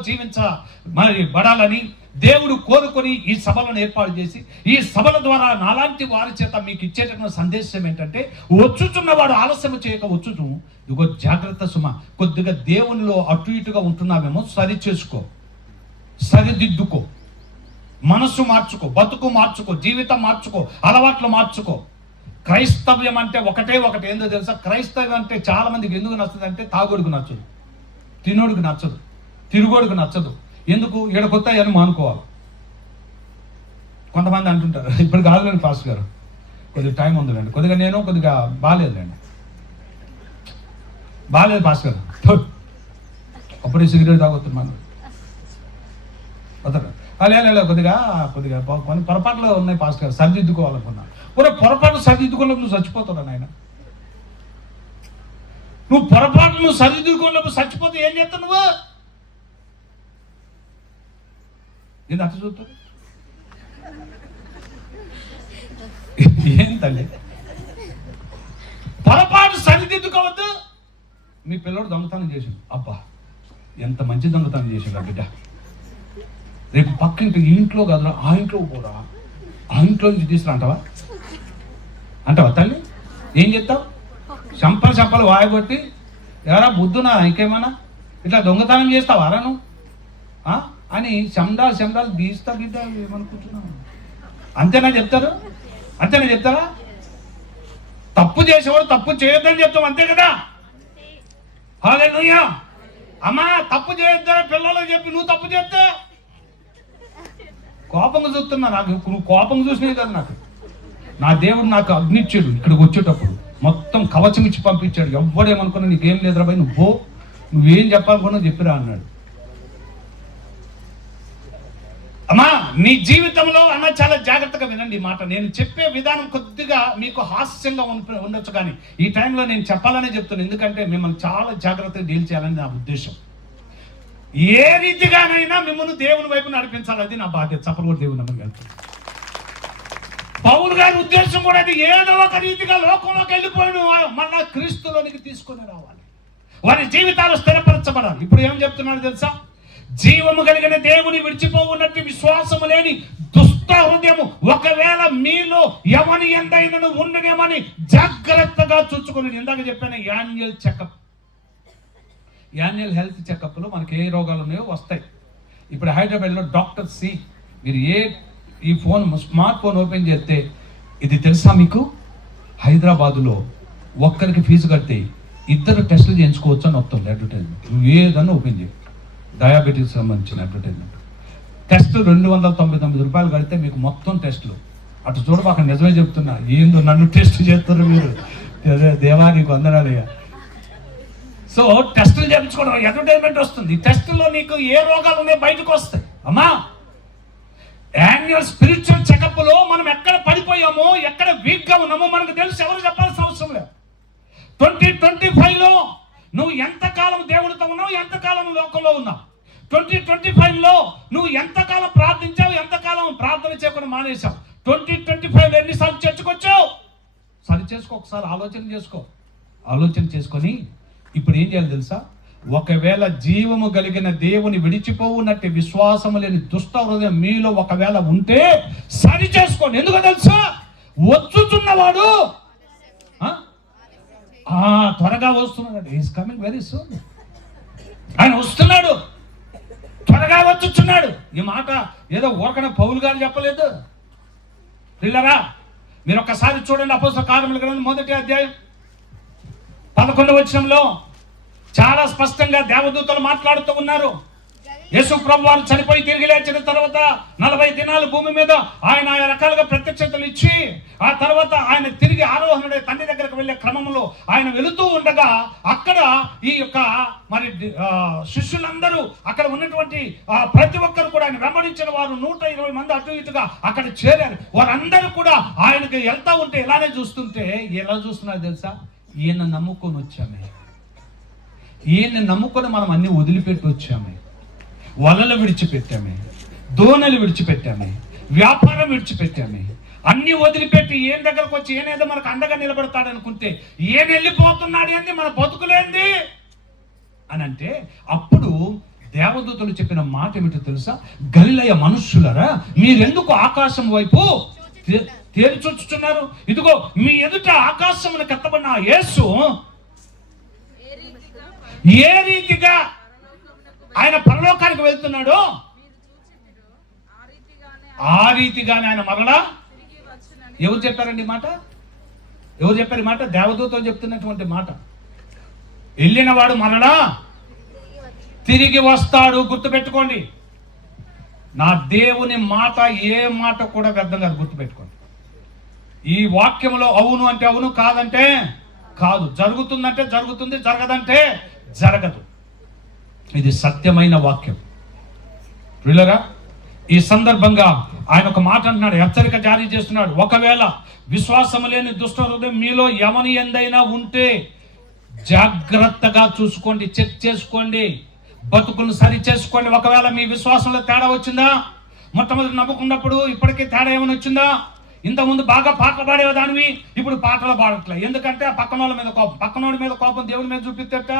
బడాలని దేవుడు కోరుకొని ఈ సభలను ఏర్పాటు చేసి, ఈ సభల ద్వారా నాలాంటి వారి చేత మీకు ఇచ్చేటటువంటి సందేశం ఏంటంటే, వచ్చుచున్నవాడు ఆలస్యం చేయక వచ్చుచు. ఇగో జాగ్రత్త సుమ, కొద్దిగా దేవునిలో అటు ఇటుగా ఉంటున్నామేమో, సరి చేసుకో, సరిదిద్దుకో, మనస్సు మార్చుకో, బతుకు మార్చుకో, జీవితం మార్చుకో, అలవాట్లు మార్చుకో. క్రైస్తవ్యం అంటే ఒకటే ఒకటి ఏందో తెలుసా? క్రైస్తవ్యం అంటే చాలా మందికి ఎందుకు నచ్చదు అంటే, తాగుడికి నచ్చదు, తినోడికి నచ్చదు, తిరుగోడికి నచ్చదు. ఎందుకు? ఈడ కొత్త అని మానుకోవాలి. కొంతమంది అంటుంటారు, ఇప్పుడు కాదులేండి పాస్టర్ గారు, కొద్దిగా టైం ఉందిలేండి, కొద్దిగా బాగాలేదులేండి, బాగాలేదు పాస్టర్ గారు, అప్పుడే సిగరెట్ తాగుతున్నాను అలా కొద్దిగా కొన్ని పొరపాట్లు ఉన్నాయి పాస్టర్ గారు, సరిదిద్దుకోవాలనుకున్నా. పొరపాటు సరిదిద్దుకోలేపు నువ్వు చచ్చిపోతావు నాయన. నువ్వు పొరపాటు నువ్వు సరిదిద్దుకోలేపు చచ్చిపోతే ఏం చేస్తావు నువ్వు? నేను అట్లా చూస్తా ఏం తల్లి, పొరపాటు సరిదిద్దుకోవద్దు. మీ పిల్లడు దొంగతనం చేశాడు, అబ్బా ఎంత మంచి దొంగతనం చేశాడు ఆ బిడ్డ, రేపు పక్కింటి ఇంట్లో కదరా, ఆ ఇంట్లో పోరా, ఆ ఇంట్లో నుంచి తీసుకురా అంటావా తల్లి? ఏం చెప్తావు? చంపలు వాయగొట్టి, ఎవరా బుద్ధునా ఇంకేమన్నా ఇట్లా దొంగతనం చేస్తావా రా నువ్వు అని శండాలు గీస్తా ఏమనుకుంటున్నావు? అంతేనా చెప్తారా? తప్పు చేసేవాడు తప్పు చేయొద్దని చెప్తాం, అంతే కదా? హల్లెలూయా. అమ్మా తప్పు చేయొద్దా పిల్లలకు చెప్పి నువ్వు తప్పు చేస్తే కోపంగా చూస్తున్నా. నాకు నువ్వు కోపంగా చూసినవి కదా. నా దేవుడు నాకు అగ్నిచ్చాడు. ఇక్కడికి వచ్చేటప్పుడు మొత్తం కవచం ఇచ్చి పంపించాడు. ఎవ్వడేమనుకున్నా నీకేం లేదురా భయ్, నువ్వేం చెప్పాలనుకున్నా చెప్పిరా అన్నాడు. అమ్మా నీ జీవితంలో అన్న చాలా జాగ్రత్తగా వినండి ఈ మాట. నేను చెప్పే విధానం కొద్దిగా మీకు హాస్యంగా ఉండొచ్చు, కానీ ఈ టైంలో నేను చెప్పాలనే చెప్తున్నాను. ఎందుకంటే మిమ్మల్ని చాలా జాగ్రత్తగా డీల్ చేయాలని నా ఉద్దేశం. ఏ రీతిగానైనా మిమ్మల్ని దేవుని వైపు నడిపించాలి, అది నా బాధ్యత. చప్పలు దేవుని నమ్మకం. పౌలు గారి ఉద్దేశం కూడా అది. ఏదో ఒక రీతిగా లోకంలోకి వెళ్ళిపోయిన మళ్ళా క్రీస్తులోనికి తీసుకొని రావాలి, వారి జీవితాలు స్థిరపరచబడాలి. ఇప్పుడు ఏం చెప్తున్నాడు తెలుసా? జీవము కలిగిన దేవుని విడిచిపోవున్నట్టు విశ్వాసము లేని దుష్ట హృదయము ఒకవేళ మీలో ఎవని ఎందైనను ఉండనేమని జాగ్రత్తగా చూసుకుని. ఇందాక చెప్పాను యాన్యువల్ చెకప్. యాన్యువల్ హెల్త్ చెకప్లో మనకి ఏ రోగాలు ఉన్నాయో వస్తాయి. ఇప్పుడు హైదరాబాద్లో డాక్టర్ సి, మీరు ఈ ఫోన్ స్మార్ట్ ఫోన్ ఓపెన్ చేస్తే ఇది తెలుసా మీకు? హైదరాబాదులో ఒక్కరికి ఫీజు కడితే 2 టెస్టులు చేయించుకోవచ్చు అని వస్తుంది అడ్వర్టైజ్మెంట్. నువ్వు ఏదన్నా ఓపెన్ చేయి, డయాబెటీస్ సంబంధించిన అడ్వర్టైజ్మెంట్. టెస్ట్ 299 రూపాయలు కడితే మీకు మొత్తం టెస్టులు. అటు చూడబో, అక్కడ నిజమే చెప్తున్నా. ఏందో నన్ను టెస్ట్ చేస్తున్నారు మీరు, దేవా నీకు వందనాలయ్యా. సో టెస్టులు చేయించుకోవడం అడ్వర్టైజ్మెంట్ వస్తుంది. టెస్టుల్లో నీకు ఏ రోగాలు ఉన్నాయో బయటకు వస్తాయి. అమ్మా యాన్యువల్ స్పిరిచువల్ చెకప్ లో మనం ఎక్కడ పడిపోయామో, ఎక్కడ వీక్ గా ఉన్నామో మనకు తెలుసు. ఎవరు చెప్పాల్సిన అవసరం లేదు. 2025లో నువ్వు ఎంతకాలం దేవుడితో ఉన్నావు, ఎంతకాలం లోకంలో ఉన్నావు. 2025లో నువ్వు ఎంతకాలం ప్రార్థించావు, ఎంతకాలం ప్రార్థన చేయకుండా మానేశావు. 2025లో ఎన్నిసార్లు చర్చకొచ్చావు? సరి చేసుకో, ఒకసారి ఆలోచన చేసుకొని ఇప్పుడు ఏం చేయాలి తెలుసా? ఒకవేళ జీవము కలిగిన దేవుని విడిచిపోవున్నట్టు విశ్వాసము లేని దుష్ట హృదయం మీలో ఒకవేళ ఉంటే సరి చేసుకోండి. ఎందుకో తెలుసా? వచ్చుచున్నవాడు త్వరగా వస్తున్నాడు. Is coming very soon. ఆయన వస్తున్నాడు, త్వరగా వచ్చుచున్నాడు. ఈ మాట ఏదో ఊరకనే పౌలు గారు చెప్పలేదు. పిల్లరా మీరు ఒక్కసారి చూడండి, అపోస్తల కార్యముల గ్రంథం 1వ అధ్యాయం 11వ వచనంలో చాలా స్పష్టంగా దేవదూతలు మాట్లాడుతూ ఉన్నారు. యేసు ప్రభు వారు చనిపోయి తిరిగి లేచిన తర్వాత 40 దినాలు భూమి మీద ఆయన రకాలుగా ప్రత్యక్షతలు ఇచ్చి, ఆ తర్వాత ఆయన తిరిగి ఆరోహణుడే తండ్రి దగ్గరకు వెళ్ళే క్రమంలో ఆయన వెళుతూ ఉండగా అక్కడ ఈ యొక్క మరి శిష్యులందరూ అక్కడ ఉన్నటువంటి ప్రతి ఒక్కరు కూడా ఆయన వెంబడించిన వారు 120 మంది అటు ఇటుగా అక్కడ చేరారు. వారందరూ కూడా ఆయనకి వెళ్తా ఉంటే ఇలానే చూస్తుంటే ఎలా చూస్తున్నారు తెలుసా? ఈయన నమ్ముకొని వచ్చామే, ఈయన్ని నమ్ముకొని మనం అన్ని వదిలిపెట్టి వచ్చామే. వలలు విడిచిపెట్టామే, దోణలు విడిచిపెట్టామే, వ్యాపారం విడిచిపెట్టామే, అన్ని వదిలిపెట్టి ఈయన దగ్గరకు వచ్చి ఈయనేదో మనకు అండగా నిలబడతాడు అనుకుంటే ఈయన వెళ్ళిపోతున్నాడు ఏంది, మన బతుకులేంది అని అంటే, అప్పుడు దేవదూతలు చెప్పిన మాట ఏమిటో తెలుసా? గలిలయ మనుష్యులరా, మీరెందుకు ఆకాశం వైపు తేల్చొచ్చుచున్నారు? ఇదిగో మీ ఎదుట ఆకాశమును కత్తబడిన యేసు ఏ రీతిగా ఆయన పరలోకానికి వెళ్తున్నాడో ఆ రీతిగానే ఆయన మరలా. ఎవరు చెప్పారండి మాట? ఎవరు చెప్పారు మాట? దేవదూతలు చెప్తున్నటువంటి మాట. వెళ్ళిన వాడు మరలా తిరిగి వస్తాడు. గుర్తుపెట్టుకోండి, నా దేవుని మాట ఏ మాట కూడా వ్యర్థం కాదు. గుర్తుపెట్టుకోండి, ఈ వాక్యంలో అవును అంటే అవును, కాదంటే కాదు, జరుగుతుందంటే జరుగుతుంది, జరగదంటే జరగదు. ఇది సత్యమైన వాక్యం. వీళ్ళరా ఈ సందర్భంగా ఆయన ఒక మాట అంటున్నాడు, హెచ్చరిక జారీ చేస్తున్నాడు. ఒకవేళ విశ్వాసము లేని దుష్ట హృదయం మీలో ఎవని ఎందైనా ఉంటే జాగ్రత్తగా చూసుకోండి, చెక్ చేసుకోండి, బతుకులు సరి చేసుకోండి. ఒకవేళ మీ విశ్వాసంలో తేడా వచ్చిందా? మొట్టమొదటి నమ్ముకున్నప్పుడు ఇప్పటికీ తేడా ఏమైనా వచ్చిందా? ఇంతకుముందు బాగా పాటలు పాడేదానివి, ఇప్పుడు పాటలు పాడట్లే. ఎందుకంటే ఆ పక్కనోళ్ళ మీద కోపం. పక్కనోడి మీద కోపం దేవుని మీద చూపిస్తేట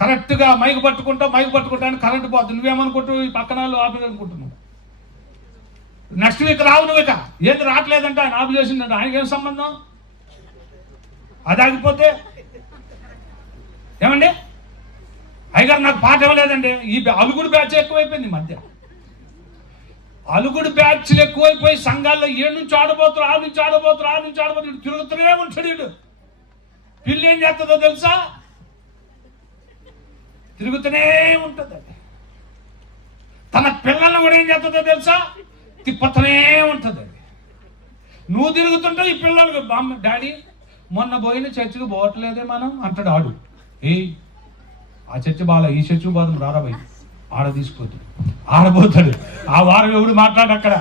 కరెక్ట్గా మైకు పట్టుకుంటాను, కరెంటు పోతుంది. నువ్వేమనుకుంటావు? ఈ పక్కన వాళ్ళు ఆపి అనుకుంటున్నావు. నెక్స్ట్ వీక్ రావు నువ్వు, ఇక ఏది రావట్లేదంటే ఆయన ఆపు చేసిందంటే ఆయనకి ఏం సంబంధం? అది ఆగిపోతే ఏమండి? అయ్యగారు నాకు పాట ఇవ్వలేదండి. ఈ అలుగుడు బ్యాచ్ ఎక్కువైపోయింది మధ్య. అలుగుడు బ్యాచ్లు ఎక్కువైపోయి సంఘాల్లో ఏడు నుంచి ఆడబోతున్నారు, ఆ నుంచి ఆడబోతున్నారు తిరుగుతూనే ఉంటాడు. వీడు పిల్లి ఏం చేస్తుందో తెలుసా? తిరుగుతూనే ఉంటుంది అది. తన పిల్లల్ని కూడా ఏం చేస్తుందో తెలుసా, తిప్పుతూనే ఉంటుంది అది. నువ్వు తిరుగుతుంటే ఈ పిల్లలకి బామ్మ డాడీ మొన్న పోయిన చర్చికి పోవట్లేదే మనం అంటాడు ఆడు. ఆ చర్చి బాగా ఈ చర్చికి పోదాం రారా పోయి ఆడ తీసుకుపోతాడు, ఆడబోతాడు. ఆ వారం ఎవడు మాట్లాడు అక్కడ.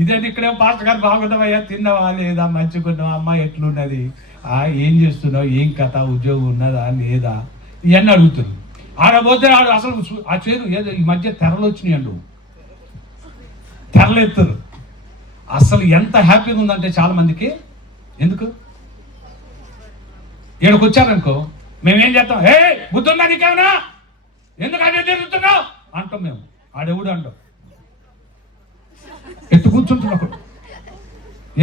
ఇదేంటి ఇక్కడే పాస్టర్ గారు బాగున్నావయ్యా, తిన్నావా లేదా, మంచుకున్నావా, అమ్మ ఎట్లున్నది, ఏం చేస్తున్నావు, ఏం కథ, ఉద్యోగం ఉన్నదా లేదా, ఇవన్నీ అడుగుతారు. ఆడపోతే ఆడు అసలు ఆ చేరు ఏదో ఈ మధ్య తెరలు వచ్చినాయి అండు, తెరలు ఎత్తారు. అసలు ఎంత హ్యాపీగా ఉందంటే చాలా మందికి. ఎందుకు ఇక్కడికి వచ్చారనుకో మేమేం చేస్తాం, బుద్ధి ఉందా నీకేమన్నా, ఎందుకు అదే తిరుగుతున్నావు అంటాం మేము. ఆడెవడు అంటాం, ఎత్తు కూర్చుంటున్నాడు.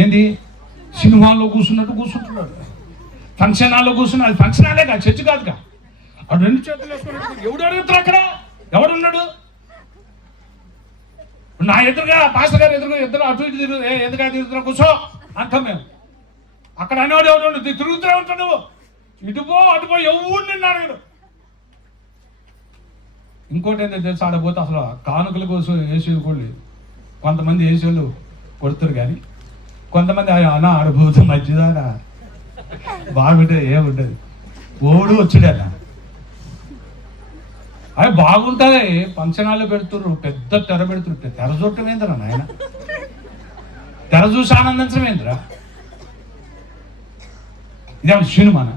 ఏంటి సినిమాల్లో కూర్చున్నట్టు కూర్చుంటున్నాడు, ఫంక్షన్ హాల్లో కూర్చున్నాడు. అది ఫంక్షన్ హాలే కాదు, చర్చి కాదుగా. ఆ రెండు చేతులు వేసుకున్నాడు. ఎవడు అడుగుతారు అక్కడ, ఎవడున్నాడు? నా ఎదురుగా పాస్టర్ గారు ఎదురుగా ఇద్దరు అటు ఇటు తిరుగు, ఎందుకంటే తిరుగుతున్నా కూర్చో అంటాం మేము. అక్కడ అనేవాడు ఎవడు తిరుగుతూనే ఉంటాడు, నువ్వు ఇటుపో అటుపో, ఎవడు నిన్ను అడగడు. ఇంకోటి ఏంటంటే తెలుసు, ఆడపోతే అసలు కానుకల కోసం వేసేవి కూడా లేదు. కొంతమంది వేసేవాళ్ళు కొడుతారు కానీ కొంతమంది అన్నా ఆడబోతు మంచిదానా బాగుంటుంది, ఏముంటుంది ఓడు వచ్చాడన్నా, అవి బాగుంటుంది. ఫంక్షన్ హాల్లో పెడుతుర్రు, పెద్ద తెర పెడుతున్నారు. తెర చూడటం ఏంద్రా నాయన, తెర చూసి ఆనందించడం ఏంద్రా? ఇదే సినిమానా?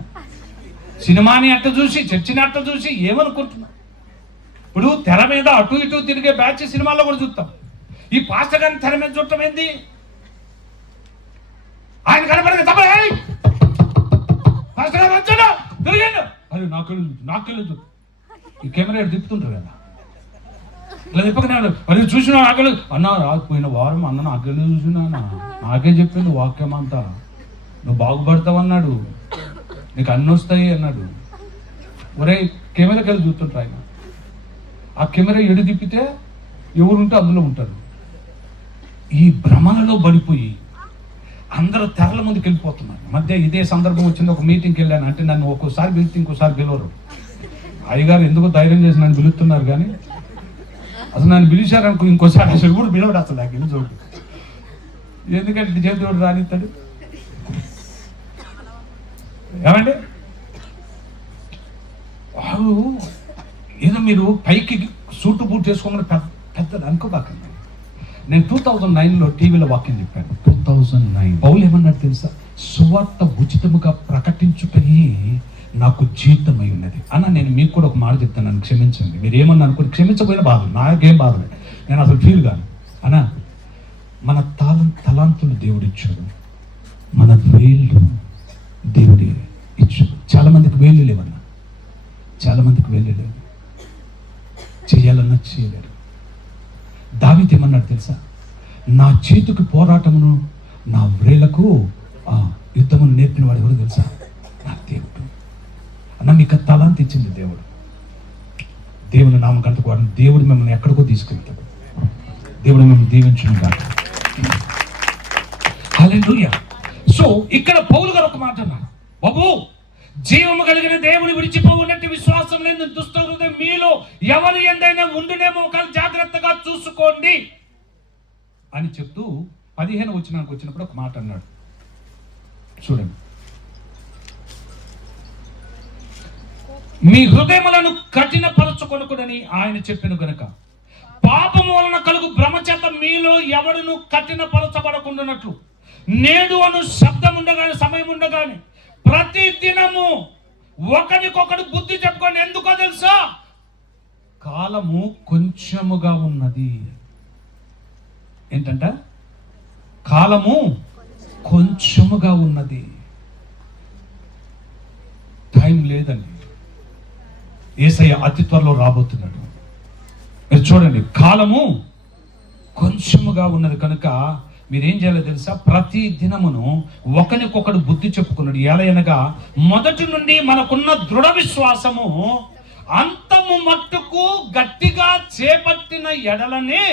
సినిమాని అట్ట చూసి చర్చిని అట్ట చూసి ఏమనుకుంటున్నా? ఇప్పుడు తెర మీద అటు ఇటు తిరిగే బ్యాచ్ సినిమాల్లో కూడా చూస్తాం. ఈ పాస్టర్ గారిని తెర మీద చూడటం ఏంది? ఆయన కనపడదు తప్ప పాస్టర్ గారు వచ్చాడు తిరిగాడు, అది నాకెళ్ళు చూ. ఈ కెమెరా తిప్పుతుంటారు కదా, ఇలా తిప్పకనే అది చూసిన ఆకలి అన్నా రాకపోయిన వారం అన్న నాకెళ్ళి చూసినా, నాకే చెప్పింది వాక్యం అంతా, నువ్వు బాగుపడతావు అన్నాడు, నీకు అన్నీ వస్తాయి అన్నాడు. ఒరే కెమెరాకి వెళ్ళి చూస్తుంటారు ఆయన. ఆ కెమెరా ఎడు తిప్పితే ఎవరుంటే అందులో ఉంటారు. ఈ భ్రమలలో పడిపోయి అందరూ తెరల ముందుకు వెళ్ళిపోతున్నారు. మధ్య ఇదే సందర్భం వచ్చింది, ఒక మీటింగ్కి వెళ్ళాను. అంటే నన్ను ఒక్కోసారి పిలిస్తే ఇంకోసారి పిలవరు. అయ్యగారు ఎందుకో ధైర్యం చేసి నన్ను పిలుస్తున్నారు, కానీ అసలు నన్ను పిలిచారనుకో ఇంకోసారి అసలు కూడా పిలవడు. అసలు నాకు ఇల్లు చోటు, ఎందుకంటే చేతితోడు రానిస్తాడు. ఏమండి వాడు ఏదో మీరు పైకి సూటు బూట్ చేసుకోమని పెద్దది అనుకోబాకండి. నేను 2009లో టీవీలో వాక్యం చెప్పాను. 2009 పౌలు ఏమన్నాడు తెలుసా? సువార్త ఉచితముగా ప్రకటించుటయే నాకు జీవితమై ఉన్నది అన్న. నేను మీకు కూడా ఒక మాట చెప్తాను, నన్ను క్షమించండి. మీరు ఏమన్నా అనుకుని క్షమించబోయిన బాధ నాకేం బాధ లేదు, నేను అసలు ఫీల్ కాను అన్న. మన తలాంతులు దేవుడిచ్చాడు, మన వేళ్ళు దేవుడి ఇచ్చాడు. చాలా మందికి వేళ్ళు లేవన్నా, చాలా మందికి వేళ్ళు లేవు, చేయాలన్నా చేయలేరు. దావీదు ఏమన్నాడు తెలుసా? నా చేతికి పోరాటమును నా వ్రేళ్లకు యుద్ధమును నేర్పిన వాడు ఎవరు తెలుసా? నా దేవుడు అన్న. మీకు తలాంత ఇచ్చింది దేవుడు. దేవుని నామకంతకు వాడిని దేవుడు మిమ్మల్ని ఎక్కడికో తీసుకెళ్తాడు. దేవుడు మిమ్మల్ని దీవించును గాక. హల్లెలూయా. సో ఇక్కడ పౌలు గారు ఒక మాట అన్నారు, బాబు జీవము కలిగిన దేవుని విడిచిపోవున్నట్టు విశ్వాసం లేని దుష్ట హృదయం మీలో ఎవరు ఎందైనా ఉండునేమో ఒకవేళ జాగ్రత్తగా చూసుకోండి అని చెప్తూ 15 వచనానికి వచ్చినప్పుడు ఒక మాట అన్నాడు. చూడండి, మీ హృదయములను కఠినపరచుకొనకుడని ఆయన చెప్పిన గనుక పాపము వలన కలుగు భ్రమ చేత మీలో ఎవడును కఠినపరచబడకుండానట్లు నేడు అను శబ్దం ఉండగానే సమయం ఉండగానే ప్రతి దినము ఒకరికొకడు బుద్ధి చెప్పుకొని. ఎందుకో తెలుసా? కాలము కొంచెముగా ఉన్నది. ఏంటంట? కాలము కొంచెముగా ఉన్నది, టైం లేదండి. యేసయ్య అతి త్వరలో రాబోతున్నాడు. మీరు చూడండి, కాలము కొంచెముగా ఉన్నది కనుక మీరేం చేయాలో తెలుసా? ప్రతి దినమును ఒకరికొకడు బుద్ధి చెప్పుకున్నాడు. ఎలాగనగా మొదటి నుండి మనకున్న దృఢ విశ్వాసము అంతము మట్టుకు గట్టిగా చేపట్టిన ఎడలనే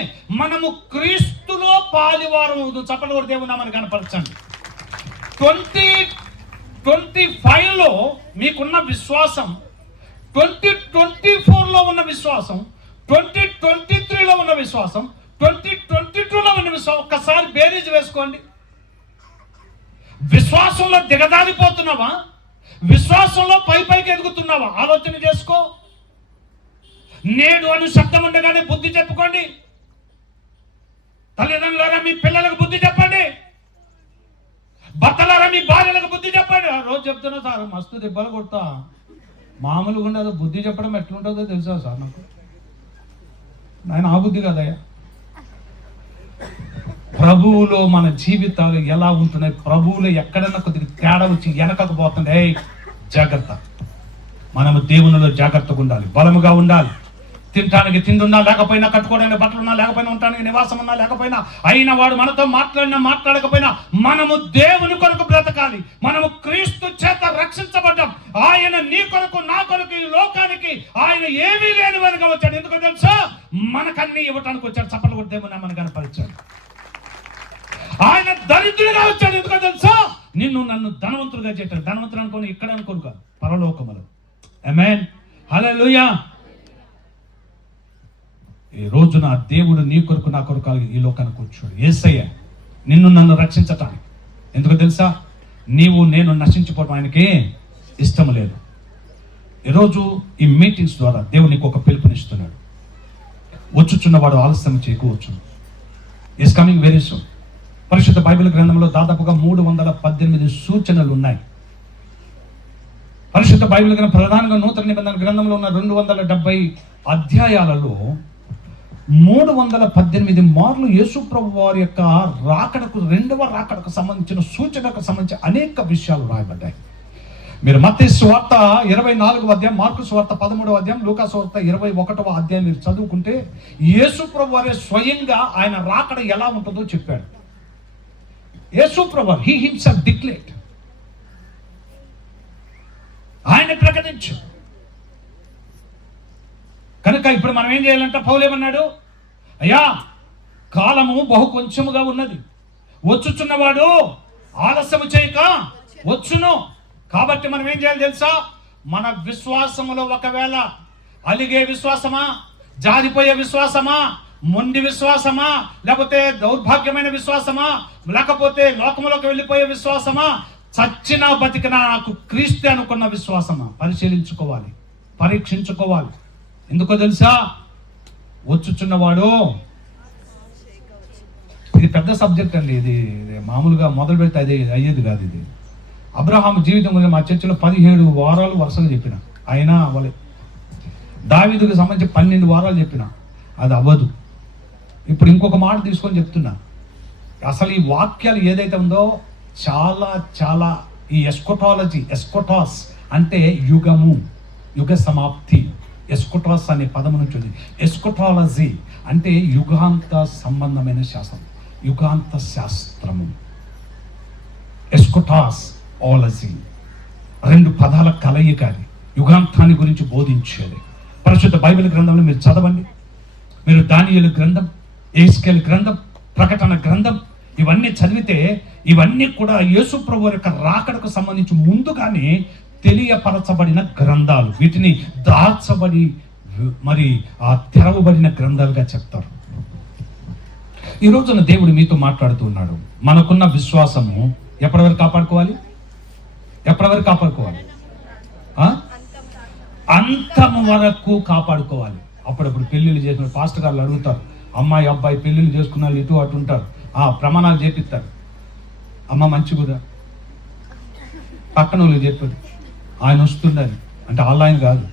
మనము క్రీస్తులో పాలివారము. చప్పటి కూడా దేవుని నామమున కనపరచండి. 2025లో మీకున్న విశ్వాసం 2024లో ఉన్న విశ్వాసం, 2023లో ఉన్న విశ్వాసం, 2022లో ఉన్న విశ్వాసం ఒక్కసారి బేరీజ్ వేసుకోండి. విశ్వాసంలో దిగజారిపోతున్నావా, విశ్వాసంలో పైకి ఎదుగుతున్నావా? ఆలోచన చేసుకో. నేడు అను శబ్దం ఉండగానే బుద్ధి చెప్పుకోండి. తల్లిదండ్రులారా మీ పిల్లలకు బుద్ధి చెప్పండి. భర్తలారా మీ భార్యలకు బుద్ధి చెప్పండి. ఆ రోజు చెప్తున్నా సార్, మస్తు దెబ్బలు కొడతా, మామూలుగా ఉండదు. బుద్ధి చెప్పడం ఎట్లుంటుందో తెలుసా సార్ నాకు? ఆయన ఆ బుద్ధి కదయ్యా. ప్రభువులో మన జీవితాలు ఎలా ఉంటున్నాయి, ప్రభువులో ఎక్కడైనా కొద్దిగా తేడా వచ్చి వెనకకు పోతుంది, జాగ్రత్త. మనము దేవునిలో జాగ్రత్తగా ఉండాలి, బలముగా ఉండాలి. తినడానికి తిండి ఉన్నా లేకపోయినా, కట్టుకోవడానికి బట్టలు ఉన్నా లేకపోయినా, ఉండడానికి నివాసం ఉన్నా లేకపోయినా, అయిన వాడు మనతో మాట్లాడినా మాట్లాడకపోయినా మనము దేవుని కొరకు బ్రతకాలి. మనము క్రీస్తు చేత రక్షించబడ్డాం. ఆయన నీ కొరకు నా కొరకు ఈ లోకానికి ఆయన ఏమీ లేని వారుగా వచ్చాడు. ఎందుకో తెలుసా? మనకన్నీ ఇవ్వటానికి వచ్చాడు. చప్పట్లు కొట్టి దేవుని నామమున కనపరిచాడు. ఆయన దరిద్రుడిగా వచ్చాడు. ఎందుకో తెలుసా? నిన్ను నన్ను ధనవంతులుగా చేశాడు. ధనవంతులు అనుకోని ఇక్కడ అనుకోను కాదు, పరలోకములో. ఆమేన్, హల్లెలూయా. ఈ రోజున దేవుడు నీ కొరకు నా కొరకు ఈ లోకానికి వచ్చాడు. యేసయ్య నిన్ను నన్ను రక్షించటానికి. ఎందుకో తెలుసా? నీవు నేను నశించిపోవడం ఆయనకి ఇష్టం లేదు. ఈరోజు ఈ మీటింగ్స్ ద్వారా దేవుడు నీకు ఒక పిలుపునిస్తున్నాడు. వచ్చుచున్నవాడు ఆలస్యం చేయకపోవచ్చు. Is coming very soon. పరిశుద్ధ బైబిల్ గ్రంథంలో దాదాపుగా 318 సూచనలు ఉన్నాయి. పరిశుద్ధ బైబిల్ గ్రంథం ప్రధానంగా నూతన నిబంధన గ్రంథంలో ఉన్న 270 అధ్యాయాలలో 318 మార్లు యేసు ప్రభు వారి యొక్క రాకడకు, రెండవ రాకడకు సంబంధించిన సూచనకు సంబంధించి అనేక విషయాలు రాయబడ్డాయి. మీరు మత్తయి సువార్త 24వ అధ్యాయం, మార్కు సువార్త 13వ అధ్యాయం, లూకా సువార్త 21వ అధ్యాయం మీరు చదువుకుంటే యేసు ప్రభు వారే స్వయంగా ఆయన రాకడ ఎలా ఉంటుందో చెప్పాడు. యేసు ప్రభు హీ హిమ్సెల్ఫ్ డిక్లేర్డ్, ఆయన ప్రకటించాడు. కనుక ఇప్పుడు మనం ఏం చేయాలంటే, పౌలు ఏమన్నాడు? అయ్యా, కాలము బహు కొంచెముగా ఉన్నది, వచ్చుచున్నవాడు ఆలస్యము చేయక వచ్చును. కాబట్టి మనం ఏం చేయాలి తెలుసా? మన విశ్వాసములో ఒకవేళ అలిగే విశ్వాసమా, జారిపోయే విశ్వాసమా, మొండి విశ్వాసమా, లేకపోతే దౌర్భాగ్యమైన విశ్వాసమా, లేకపోతే లోకములోకి వెళ్ళిపోయే విశ్వాసమా, చచ్చినా బతికినా నాకు క్రీస్తు అనుకున్న విశ్వాసమా, పరిశీలించుకోవాలి, పరీక్షించుకోవాలి. ఎందుకో తెలుసా? వచ్చుచున్నవాడు, ఇది పెద్ద సబ్జెక్ట్ అండి. ఇది మామూలుగా మొదలు పెడితే అది అయ్యేది కాదు. ఇది అబ్రహాం జీవితం గురించి మా చర్చలో 17 వారాలు వరుసగా చెప్పిన, అయినా అవ్వలేదు. దావీదుకు సంబంధించి 12 వారాలు చెప్పిన, అది అవ్వదు. ఇప్పుడు ఇంకొక మాట తీసుకొని చెప్తున్నా. అసలు ఈ వాక్యాలు ఏదైతే ఉందో చాలా చాలా ఈ ఎస్కోటాస్ అంటే యుగము, యుగ సమాప్తి. ఎస్కోటాస్ అనే పదము నుంచి ఉంది. ఎస్కోటాలజీ అంటే యుగాంత సంబంధమైన శాస్త్రం, యుగాంత శాస్త్రము. ఎస్కోటాస్ ఆలజీ 2 పదాల కలయిక. అది యుగాంతాన్ని గురించి బోధించేది. పరిశుద్ధ బైబిల్ గ్రంథంలో మీరు చదవండి. మీరు దానియేలు గ్రంథం, యెహెజ్కేలు గ్రంథం, ప్రకటన గ్రంథం ఇవన్నీ చదివితే ఇవన్నీ కూడా యేసు ప్రభువు యొక్క రాకడకు సంబంధించి ముందుగానే తెలియపరచబడిన గ్రంథాలు. వీటిని దాచబడి మరి ఆ తెరవబడిన గ్రంథాలుగా చెప్తారు. ఈ రోజున దేవుడు మీతో మాట్లాడుతూ ఉన్నాడు. మనకున్న విశ్వాసము ఎప్పటి వరకు కాపాడుకోవాలి? ఎప్పటి వరకు కాపాడుకోవాలి? అంతం వరకు కాపాడుకోవాలి. అప్పుడప్పుడు పెళ్ళిళ్ళు చేసిన పాస్టర్ గారు అడుగుతారు, అమ్మాయి అబ్బాయి పెళ్ళిళ్ళు చేసుకున్న వాళ్ళు ఇటు అటు ఉంటారు, ప్రమాణాలు చేపిస్తారు. అమ్మ మంచిగురా, పక్కన వాళ్ళు చెప్పారు ఆయన వస్తుండని, అంటే ఆయన కాదు,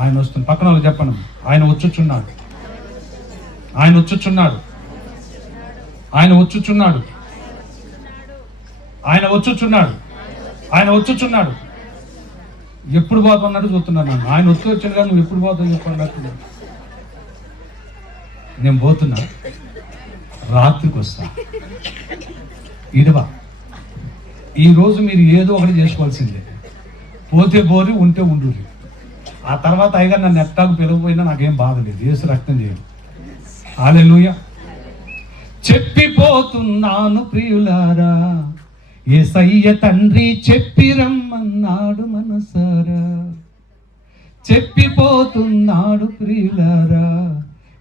ఆయన వస్తుంది. పక్కన వాళ్ళు చెప్పను, ఆయన వచ్చుచున్నాడు, ఆయన వచ్చుచున్నాడు, ఆయన వచ్చుచున్నాడు, ఆయన వచ్చుచున్నాడు, ఆయన వచ్చుచున్నాడు. ఎప్పుడు పోతున్నాడు చూస్తున్నాను నన్ను. ఆయన వచ్చాడు కానీ నువ్వు ఎప్పుడు పోతావు చెప్పండి. నేను పోతున్నా, రాత్రికి వస్తా. ఇడవా, ఈరోజు మీరు ఏదో ఒకటి చేసుకోవాల్సిందే. పోతే పోరి, ఉంటే ఉండురి. ఆ తర్వాత అయిగా నన్ను ఎట్టాకు పిలవపోయినా నాకేం బాధ లేదు. యేసు రక్తం చేయదు. హల్లెలూయా. చెప్పిపోతున్నాను ప్రియులారా, యేసయ్య తండ్రి చెప్పి రమ్మన్నాడు మనసారా. చెప్పిపోతున్నాడు ప్రియులారా,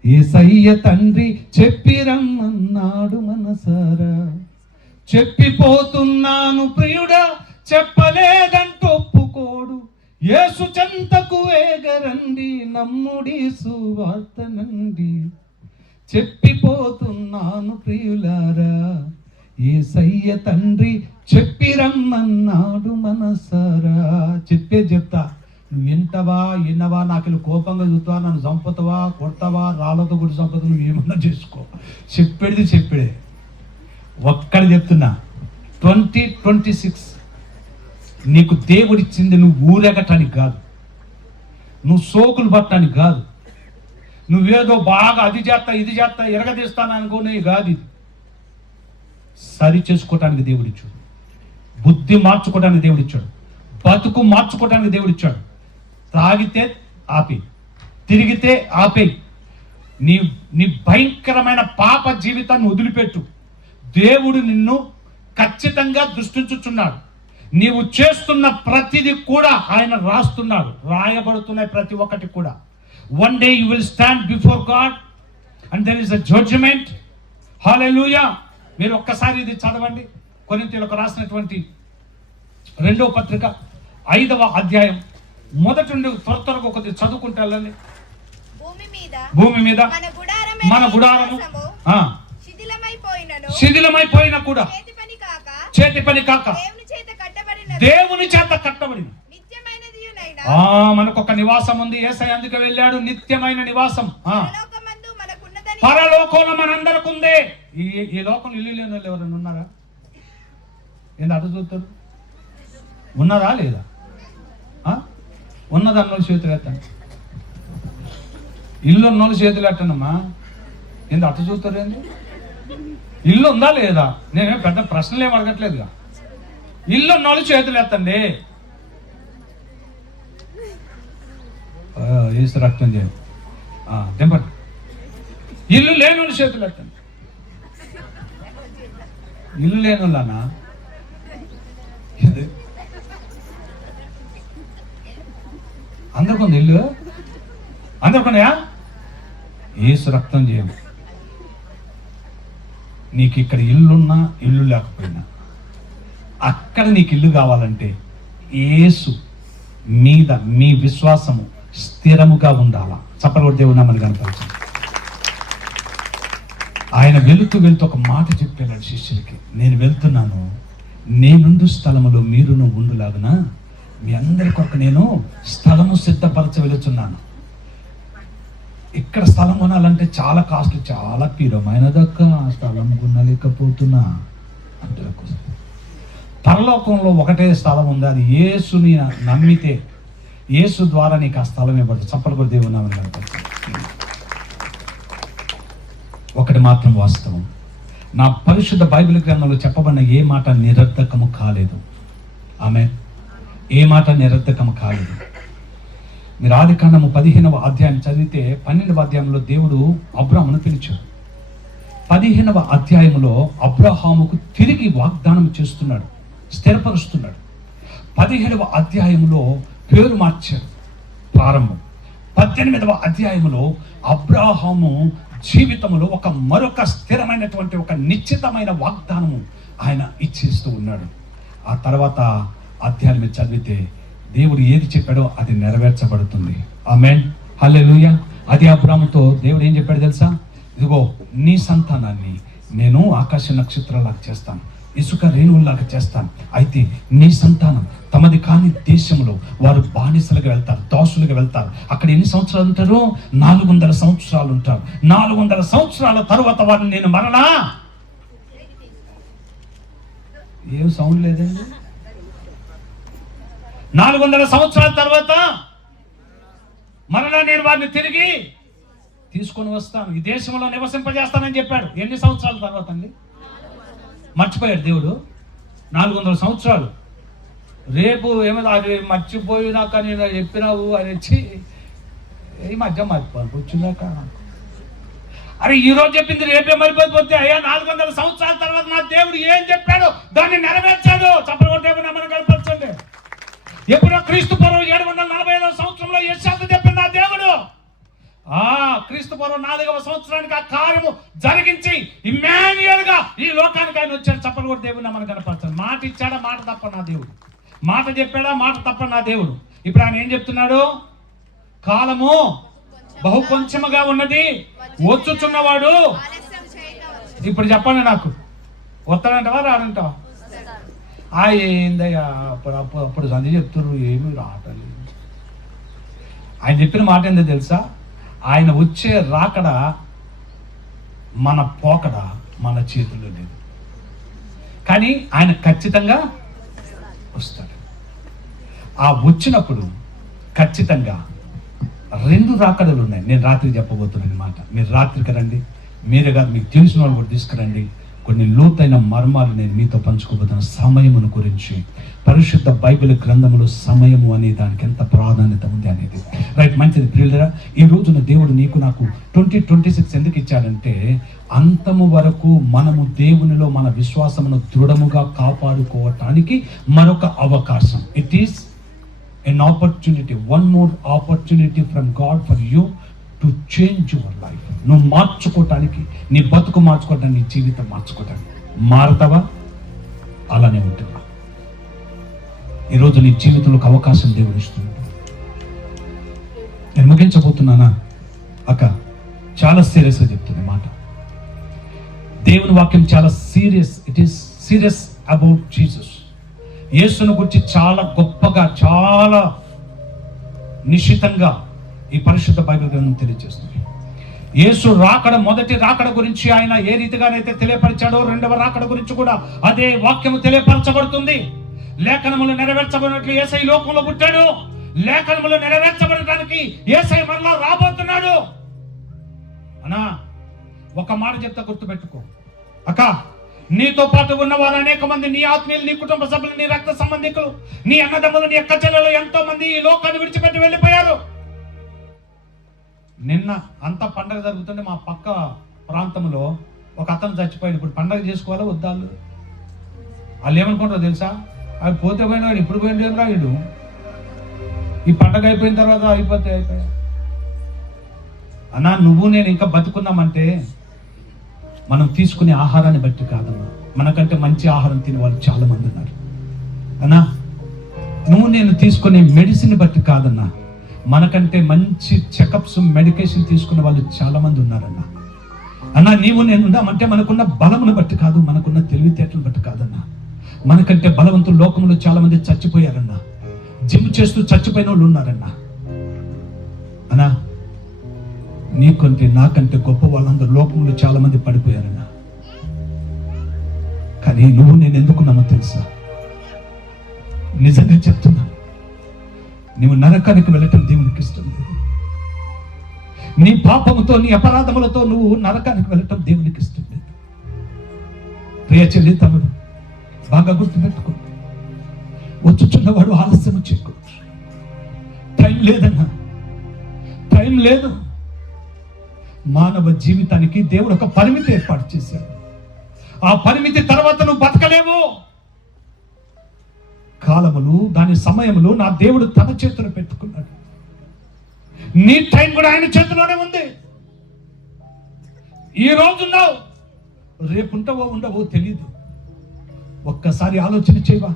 యేసయ్య తండ్రి చెప్పి రమ్మన్నాడు మనసారా. చెప్పిపోతున్నాను ప్రియుడా, చెప్పలేదంటూ ఒప్పుకోడు, యేసు చెంతకు వేగరండి, నమ్ముడి సువార్తనండి. చెప్పిపోతున్నాను ప్రియులారా, యేసయ్య తండ్రి చెప్పి రమ్మన్నాడు మనసారా. చెప్తా, నువ్వు వినవా, నాకు కోపంగా చూస్తావా, నన్ను చంపుతావా, కొడతావా, రాళ్ళతో కూడా చంపుతావు, నువ్వు ఏమన్నా చేసుకో. చెప్పేదే ఒక్కడి చెప్తున్నా, 2026 నీకు దేవుడిచ్చింది నువ్వు ఊరెగటానికి కాదు, నువ్వు సోకులు పట్టడానికి కాదు, నువ్వేదో బాగా అది చేస్తా ఇది చేస్తా ఎరగదీస్తాను అనుకునేవి కాదు. ఇది సరి చేసుకోవటానికి దేవుడిచ్చాడు, బుద్ధి మార్చుకోవడానికి దేవుడిచ్చాడు, బతుకు మార్చుకోవడానికి దేవుడిచ్చాడు. తాగితే ఆపే, తిరిగితే ఆపే, నీ భయంకరమైన పాప జీవితాన్ని వదిలిపెట్టు. దేవుడు నిన్ను ఖచ్చితంగా దృష్టించుచున్నాడు. నీవు చేస్తున్న ప్రతిదీ కూడా ఆయన రాస్తున్నాడు, రాయబడుతున్నాయి ప్రతి ఒక్కటి కూడా. One day you will stand before God and there is a judgement. Hallelujah. మీరు ఒక్కసారి ఇది చదవండి, కొరింథీయులకు రాసినటువంటి 2వ పత్రిక 5వ అధ్యాయం మొదటి నుండి త్వరగా కొద్దిగా చదువుకుంటే వెళ్ళండి. భూమి మీద మన గుడారము శిథిలమైపోయినా కూడా చేతి పని కాక దేవుని చేత కట్టబడింది. మనకు ఒక నివాసం ఉంది, యేసయ్య అందుకే వెళ్ళాడు, నిత్యమైన నివాసం. పరలోకంలో మనందరికి ఉంది. ఈ లోకం ఇల్లు లేని వాళ్ళు ఎవరైనా ఉన్నారా? ఏంది అటు చూస్తారు? ఉన్నదా లేదా? ఉన్నదన్నోళ్ళు చేతులు ఎత్తండి, ఇల్లు ఉన్నోళ్ళు చేతులు ఎట్టండమ్మా. ఏంది అటు చూస్తారు? ఏంది ఇల్లు ఉందా లేదా? నేనే పెద్ద ప్రశ్నలు ఏం అడగట్లేదుగా. ఇల్లు ఉన్నోళ్ళు చేతులు ఎత్తండి. ఏసు రక్తం చేయండి, దింపండి. ఇల్లు లేని చేతులు ఎత్తండి. ఇల్లు లేని వాళ్ళనా? అందరికొంది ఇల్లు, అందరికొన్నాయా? ఏసు రక్తం చేయండి. నీకు ఇక్కడ ఇల్లున్నా ఇల్లు లేకపోయినా, అక్కడ నీకు ఇల్లు కావాలంటే యేసు మీద మీ విశ్వాసము స్థిరముగా ఉండాలా. చప్పటి దేవుడు నామని కనపరచండి. ఆయన వెళుతూ ఒక మాట చెప్పాడు శిష్యులకి, నేను వెళ్తున్నాను, నేనుండు స్థలములో మీరును ఉండులాగున మీ అందరి కొరకు నేను స్థలము సిద్ధపరచ వెళుతున్నాను. ఇక్కడ స్థలం కొనాలంటే చాలా కాస్ట్లీ, చాలా పీరమైనదక్క, స్థలం కొనలేకపోతున్నా అంటే. పరలోకంలో ఒకటే స్థలం ఉంది, అది యేసుని నమ్మితే యేసు ద్వారా నీకు ఆ స్థలం ఇవ్వబడుతుంది. చప్పలు కూడా దేవుడు నామని కనపరచండి. ఒకటి మాత్రం వాస్తవం, నా పరిశుద్ధ బైబిల్ గ్రంథంలో చెప్పబడిన ఏ మాట నిరర్ధకము కాలేదు. ఆమె ఏ మాట నిరర్ధకము కాలేదు. మీరు ఆదికాండము 15వ అధ్యాయం చదివితే 12వ అధ్యాయంలో దేవుడు అబ్రాహామును పిలిచాడు. 15వ అధ్యాయంలో అబ్రహాముకు తిరిగి వాగ్దానం చేస్తున్నాడు, స్థిరపరుస్తున్నాడు. 17వ అధ్యాయంలో పేరు మార్చాడు, ప్రారంభం. 18వ అధ్యాయంలో అబ్రహాము జీవితంలో మరొక స్థిరమైనటువంటి ఒక నిశ్చితమైన వాగ్దానము ఆయన ఇచ్చేస్తూ ఉన్నాడు. ఆ తర్వాత అధ్యాయం మీద చదివితే దేవుడు ఏది చెప్పాడో అది నెరవేర్చబడుతుంది. ఆమేన్, హల్లెలూయా. అది అబ్రాహాముతో దేవుడు ఏం చెప్పాడు తెలుసా? ఇదిగో నీ సంతానాన్ని నేను ఆకాశ నక్షత్రాలాగా చేస్తాను, ఇసుక రేణువులాగా చేస్తాను. అయితే నీ సంతానం తమది కాని దేశంలో వారు బానిసలుగా వెళ్తారు, దాసులుగా వెళ్తారు. అక్కడ ఎన్ని సంవత్సరాలు ఉంటారు? 400 సంవత్సరాలు ఉంటారు. 400 సంవత్సరాల తరువాత వారిని నేను మరలా, ఏం సౌండ్ లేదండి, 400 సంవత్సరాల తర్వాత మరలా నేను వారిని తిరిగి తీసుకొని వస్తాను, ఈ దేశంలో నివసింపజేస్తానని చెప్పాడు. ఎన్ని సంవత్సరాల తర్వాత అండి? మర్చిపోయాడు దేవుడు. 400 సంవత్సరాలు. రేపు ఏమైనా అది మర్చిపోయినా కానీ చెప్పినావు అని వచ్చి ఈ మధ్య మర్చిపోను వచ్చిందాక. అరే ఈరోజు చెప్పింది రేపే మరిపోతే అయ్యా 400 సంవత్సరాల తర్వాత నా దేవుడు ఏం చెప్పాడు దాన్ని నెరవేర్చాడు. చప్పటి దేవుడు మనం కనపరచండి. ఎప్పుడో క్రీస్తు పూర్వం 745వ సంవత్సరంలో యెషయా క్రీస్తు పూర్వం 4వ సంవత్సరానికి ఆ కార్యము జరిగించి ఇమ్మాన్యుయల్ గా ఈ లోకానికి ఆయన వచ్చాడు. చెప్పలు కూడా దేవుడు మనం కనపరచాలి. మాట ఇచ్చాడా, మాట తప్ప నా దేవుడు. మాట చెప్పాడా, మాట తప్ప నా దేవుడు. ఇప్పుడు ఆయన ఏం చెప్తున్నాడు? కాలము బహు కొంచెముగా ఉన్నది, వచ్చుచున్నవాడు. ఇప్పుడు చెప్పండి, నాకు వస్తాడంటావా రాడంటావా? ఏందయ్యా అప్పుడు సంధి చెప్తున్నారు, ఏమీ రావట్లేదు. ఆయన చెప్పిన మాట ఏందో తెలుసా? ఆయన వచ్చే రాకడ మన పోకడ మన చేతుల్లో లేదు, కానీ ఆయన ఖచ్చితంగా వస్తాడు. ఆ వచ్చినప్పుడు ఖచ్చితంగా 2 రాకడలు ఉన్నాయి. నేను రాత్రి చెప్పబోతున్నాను మాట. మీరు రాత్రికి రండి, మీరే కాదు మీకు తెలిసిన వాళ్ళు కూడా తీసుకురండి. కొన్ని లోతైన మర్మాలు నేను మీతో పంచుకోబోతున్న సమయమును గురించి. పరిశుద్ధ బైబిల్ గ్రంథములో సమయము అనే దానికి ఎంత ప్రాధాన్యత ఉంది అనేది. రైట్, మంచిది ప్రియులరా. ఈ రోజున దేవుడు నీకు నాకు 2026 ఎందుకు ఇచ్చాడంటే, అంతము వరకు మనము దేవునిలో మన విశ్వాసమును దృఢముగా కాపాడుకోవటానికి మరొక అవకాశం. It is an opportunity, one more opportunity from God for you to change your life. నువ్వు మార్చుకోవటానికి, నీ బతుకు మార్చుకోవటానికి, నీ జీవితం మార్చుకోవటానికి. మారుతావా? అలానే ఉంటావా? ఈరోజు నీ జీవితంలోకి అవకాశం దేవుడు ఇస్తున్నాడు. నేను ముగించబోతున్నానా అక్క? చాలా సీరియస్గా చెప్తుంది మాట. దేవుని వాక్యం చాలా serious. It is serious about Jesus. యేసును గురించి చాలా గొప్పగా, చాలా నిశ్చితంగా ఈ పరిశుద్ధ బైబిల్ గ్రంథం తెలియజేస్తుంది. యేసు రాకడ, మొదటి రాకడ గురించి ఆయన ఏ రీతిగానైతే తెలియపరిచాడో, 2వ రాకడ గురించి కూడా అదే వాక్యము తెలియపరచబడుతుంది. లేఖనములు నెరవేర్చబడినట్లు యేసయ్య లోకంలో పుట్టాడు. లేఖనములు నెరవేర్చబడటానికి యేసయ్య మరలా రాబోతున్నాడు. అన్నా ఒక మాట చెప్తా, గుర్తుపెట్టుకో అక్క. నీతో పాటు ఉన్నవారు అనేక మంది, నీ ఆత్మీయులు, నీ కుటుంబ సభ్యులు, నీ రక్త సంబంధికులు, నీ అన్నదమ్ములు, నీ అక్క చెల్లెలు ఎంతో మంది ఈ లోకాన్ని విడిచిపెట్టి వెళ్ళిపోయారు. నిన్న అంతా పండగ జరుగుతుంటే మా పక్క ప్రాంతంలో ఒక అతను చచ్చిపోయాడు. ఇప్పుడు పండగ చేసుకోవాలా వద్దా? వాళ్ళు ఏమనుకుంటారో తెలుసా? అవి పోతే పోయినాడు, ఇప్పుడు పోయింది ఏం రాయుడు. ఈ పండగ అయిపోయిన తర్వాత అయిపోయా. అన్నా నువ్వు నేను ఇంకా బతుకున్నామంటే మనం తీసుకునే ఆహారాన్ని బట్టి కాదన్నా. మనకంటే మంచి ఆహారం తినే వాళ్ళు చాలా మంది ఉన్నారు అన్నా. నువ్వు నేను తీసుకునే మెడిసిన్ బట్టి కాదన్నా. మనకంటే మంచి చెకప్స్, మెడికేషన్ తీసుకునే వాళ్ళు చాలా మంది ఉన్నారన్నా. అన్నా నీవు నేను ఉన్నామంటే మనకున్న బలమును బట్టి కాదు, మనకున్న తెలివితేటలు బట్టి కాదన్నా. మనకంటే బలవంతులు లోకంలో చాలా మంది చచ్చిపోయారన్నా. జిమ్ చేస్తూ చచ్చిపోయిన వాళ్ళు ఉన్నారన్నా. అన్నా నీకంటే నాకంటే గొప్ప వాళ్ళందరూ లోకంలో చాలా మంది పడిపోయారన్నా. కానీ నువ్వు నేను ఎందుకున్నామో తెలుసా? నిజంగా చెప్తున్నా, నువ్వు నరకానికి వెళ్ళటం దేవునికి ఇష్టం లేదు. నీ పాపముతో, నీ అపరాధములతో నువ్వు నరకానికి వెళ్ళటం దేవునికి ఇష్టం లేదు. ప్రియ చెల్లి, తమ్ముడు, బాగా గుర్తుపెట్టుకో. వచ్చుచున్నవాడు ఆలస్యం చేయకూడదు. టైం లేదన్నా, టైం లేదు. మానవ జీవితానికి దేవుడు ఒక పరిమితి ఏర్పాటు చేశాడు. ఆ పరిమితి తర్వాత నువ్వు బతకలేవు. కాలములు, దాని సమయములు నా దేవుడు తన చేతిలో పెట్టుకున్నాడు. నీ టైం కూడా ఆయన చేతిలోనే ఉంది. ఈ రోజు ఉన్నావు, రేపు ఉంటావో ఉండవో తెలియదు. ఒక్కసారి ఆలోచన చేయవా?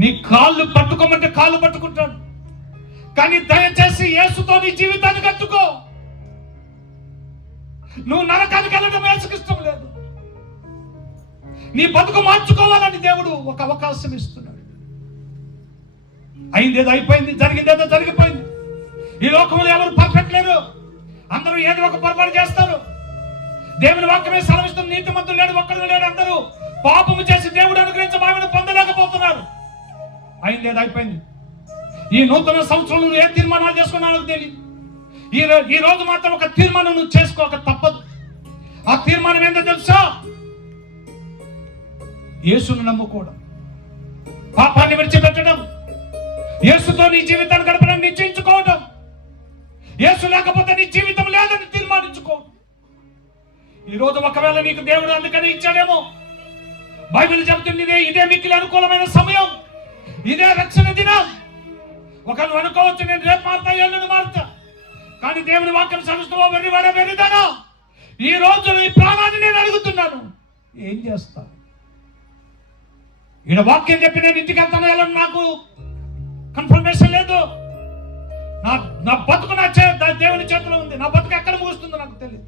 నీ కాళ్ళు పట్టుకోమంటే కాళ్ళు పట్టుకుంటాడు, కానీ దయచేసి యేసుతో నీ జీవితాన్ని కట్టుకో. నువ్వు నరకానికి వెళ్ళడం యేసుకి ఇష్టం లేదు. నీ బతుకు మార్చుకోవాలని దేవుడు ఒక అవకాశం ఇస్తున్నాడు. అయిందేదో అయిపోయింది, జరిగిందేదో జరిగిపోయింది. ఈ లోకంలో ఎవరు పర్ఫెక్ట్ లేరు. అందరూ ఏదో ఒక పొరపాటు చేస్తారు. దేవుని వాక్యమే సెలవిస్తుంది, నీతిమంతులు లేడు, ఒక్కడు లేడు. అందరూ పాపము చేసి దేవుడు అనుగ్రహించే మహిమను పొందలేకపోతున్నారు. అయిందేదో అయిపోయింది. ఈ నూతన సంవత్సరంలో నువ్వు ఏ తీర్మానాలు చేసుకున్నావు తెలియదు. ఈ రోజు మాత్రం ఒక తీర్మానం నువ్వు చేసుకోక తప్పదు. ఆ తీర్మానం ఏంటో తెలుసా? యేసును నమ్ముకోవడం, పాపాన్ని విడిచిపెట్టడం, యేసుతో నీ జీవితాన్ని గడపడం నిశ్చయించుకోవడం. యేసు లేకపోతే నీ జీవితం లేదని తీర్మానించుకోవడం. ఈరోజు ఒకవేళ నీకు దేవుడు అందుకని ఇచ్చాడేమో. బైబిల్ చెబుతుంది ఇదే మిక్కిలి అనుకూలమైన సమయం, ఇదే రక్షణ దినం. ఒక నువ్వు అనుకోవచ్చు, నేను రేపు మారుతా, ఎల్లుండి మారుతా. కానీ దేవుని వాక్యం చదువుతావో వెర్రివాడా వెర్రిదానా, ఈ రోజున ఈ ప్రాణాన్ని నేను అడుగుతున్నాను, ఏం చేస్తా? ఈయన వాక్యం చెప్పి నేను ఇంటికి వెళ్తాను ఎలా నాకు కన్ఫర్మేషన్ లేదు. నా బతుకు దేవుని చేతిలో ఉంది. నా బతుకు ఎక్కడ ముగుస్తుందో నాకు తెలియదు.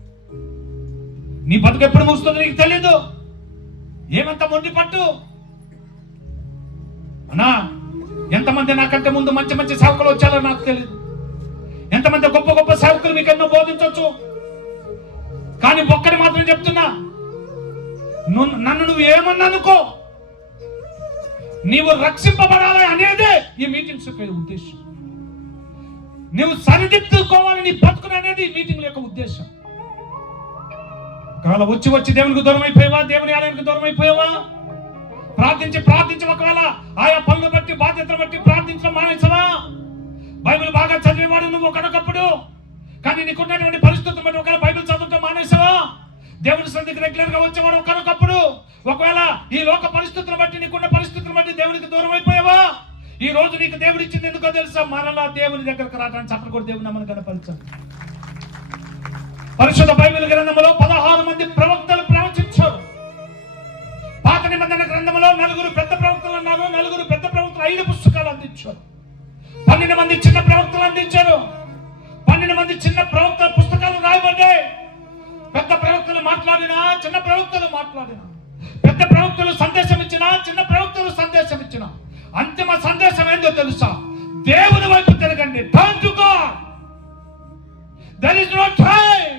నీ బతుకు ఎప్పుడు ముగుస్తుందో నీకు తెలీదు. ఏమంత మొండి పట్టు అన్నా. ఎంతమంది నాకంటే ముందు మంచి మంచి సేవకులు వచ్చారో నాకు తెలియదు. ఎంతమంది గొప్ప గొప్ప సేవకులు మీకు ఎన్నో బోధించవచ్చు. కానీ ఒక్కటి మాత్రం చెప్తున్నా, నన్ను నువ్వు ఏమన్నా అనుకో, నీవు రక్షింపబడాలి అనేదే ఈ మీటింగ్స్ యొక్క ఉద్దేశం. నువ్వు సరిదిద్దుకోవాలి నీ బతుకుని అనేది ఈ మీటింగ్ యొక్క ఉద్దేశం. ఒకవేళ వచ్చి దేవునికి దూరం అయిపోయావా, దేవుని ఆలయానికి దూరం అయిపోయావా, ప్రార్థించి ఒకవేళ ఆయా పనులు బట్టి బాధ్యతలు బట్టి ప్రార్థించడం మానేసావా, బైబిల్ బాగా చదివేవాడు నువ్వు ఒకనొకప్పుడు, కానీ నీకున్నటువంటి పరిస్థితులు బట్టి ఒకవేళ బైబిల్ చదవటం మానేసావా, దేవుని సన్నిధికి రెగ్యులర్ గా వచ్చేవాడు ఒకనొకప్పుడు, ఒకవేళ ఈ లోక పరిస్థితులు బట్టి నీకున్న పరిస్థితులు బట్టి దేవునికి దూరం అయిపోయావా, ఈ రోజు నీకు దేవుడు ఇచ్చింది ఎందుకో తెలుసా? మరలా దేవుని దగ్గరకు రావడానికి చప్పట్లు కూడా దేవుని నమ్మని కనపరచాలి. పరిశుద్ధ బైబిల్ గ్రంథంలో 16 మంది ప్రవక్తలు ప్రవచించారు. పాత నిబంధన గ్రంథంలో 4 పెద్ద ప్రవక్తలు అన్నారు. 4 పెద్ద ప్రవక్తలు 5 పుస్తకాలు అందించారు. 12 మంది చిన్న ప్రవక్తలు అందించారు. 12 మంది చిన్న ప్రవక్తల పుస్తకాలు రాయబడ్డాయి. పెద్ద ప్రవక్తలు మాట్లాడినా, చిన్న ప్రవక్తలు మాట్లాడినా, పెద్ద ప్రవక్తలు సందేశం ఇచ్చినా, చిన్న ప్రవక్తలు సందేశం ఇచ్చినా, అంతిమ సందేశం ఏందో తెలుసా? దేవుని వైపు తిరగండి. Turn to God. There is no time.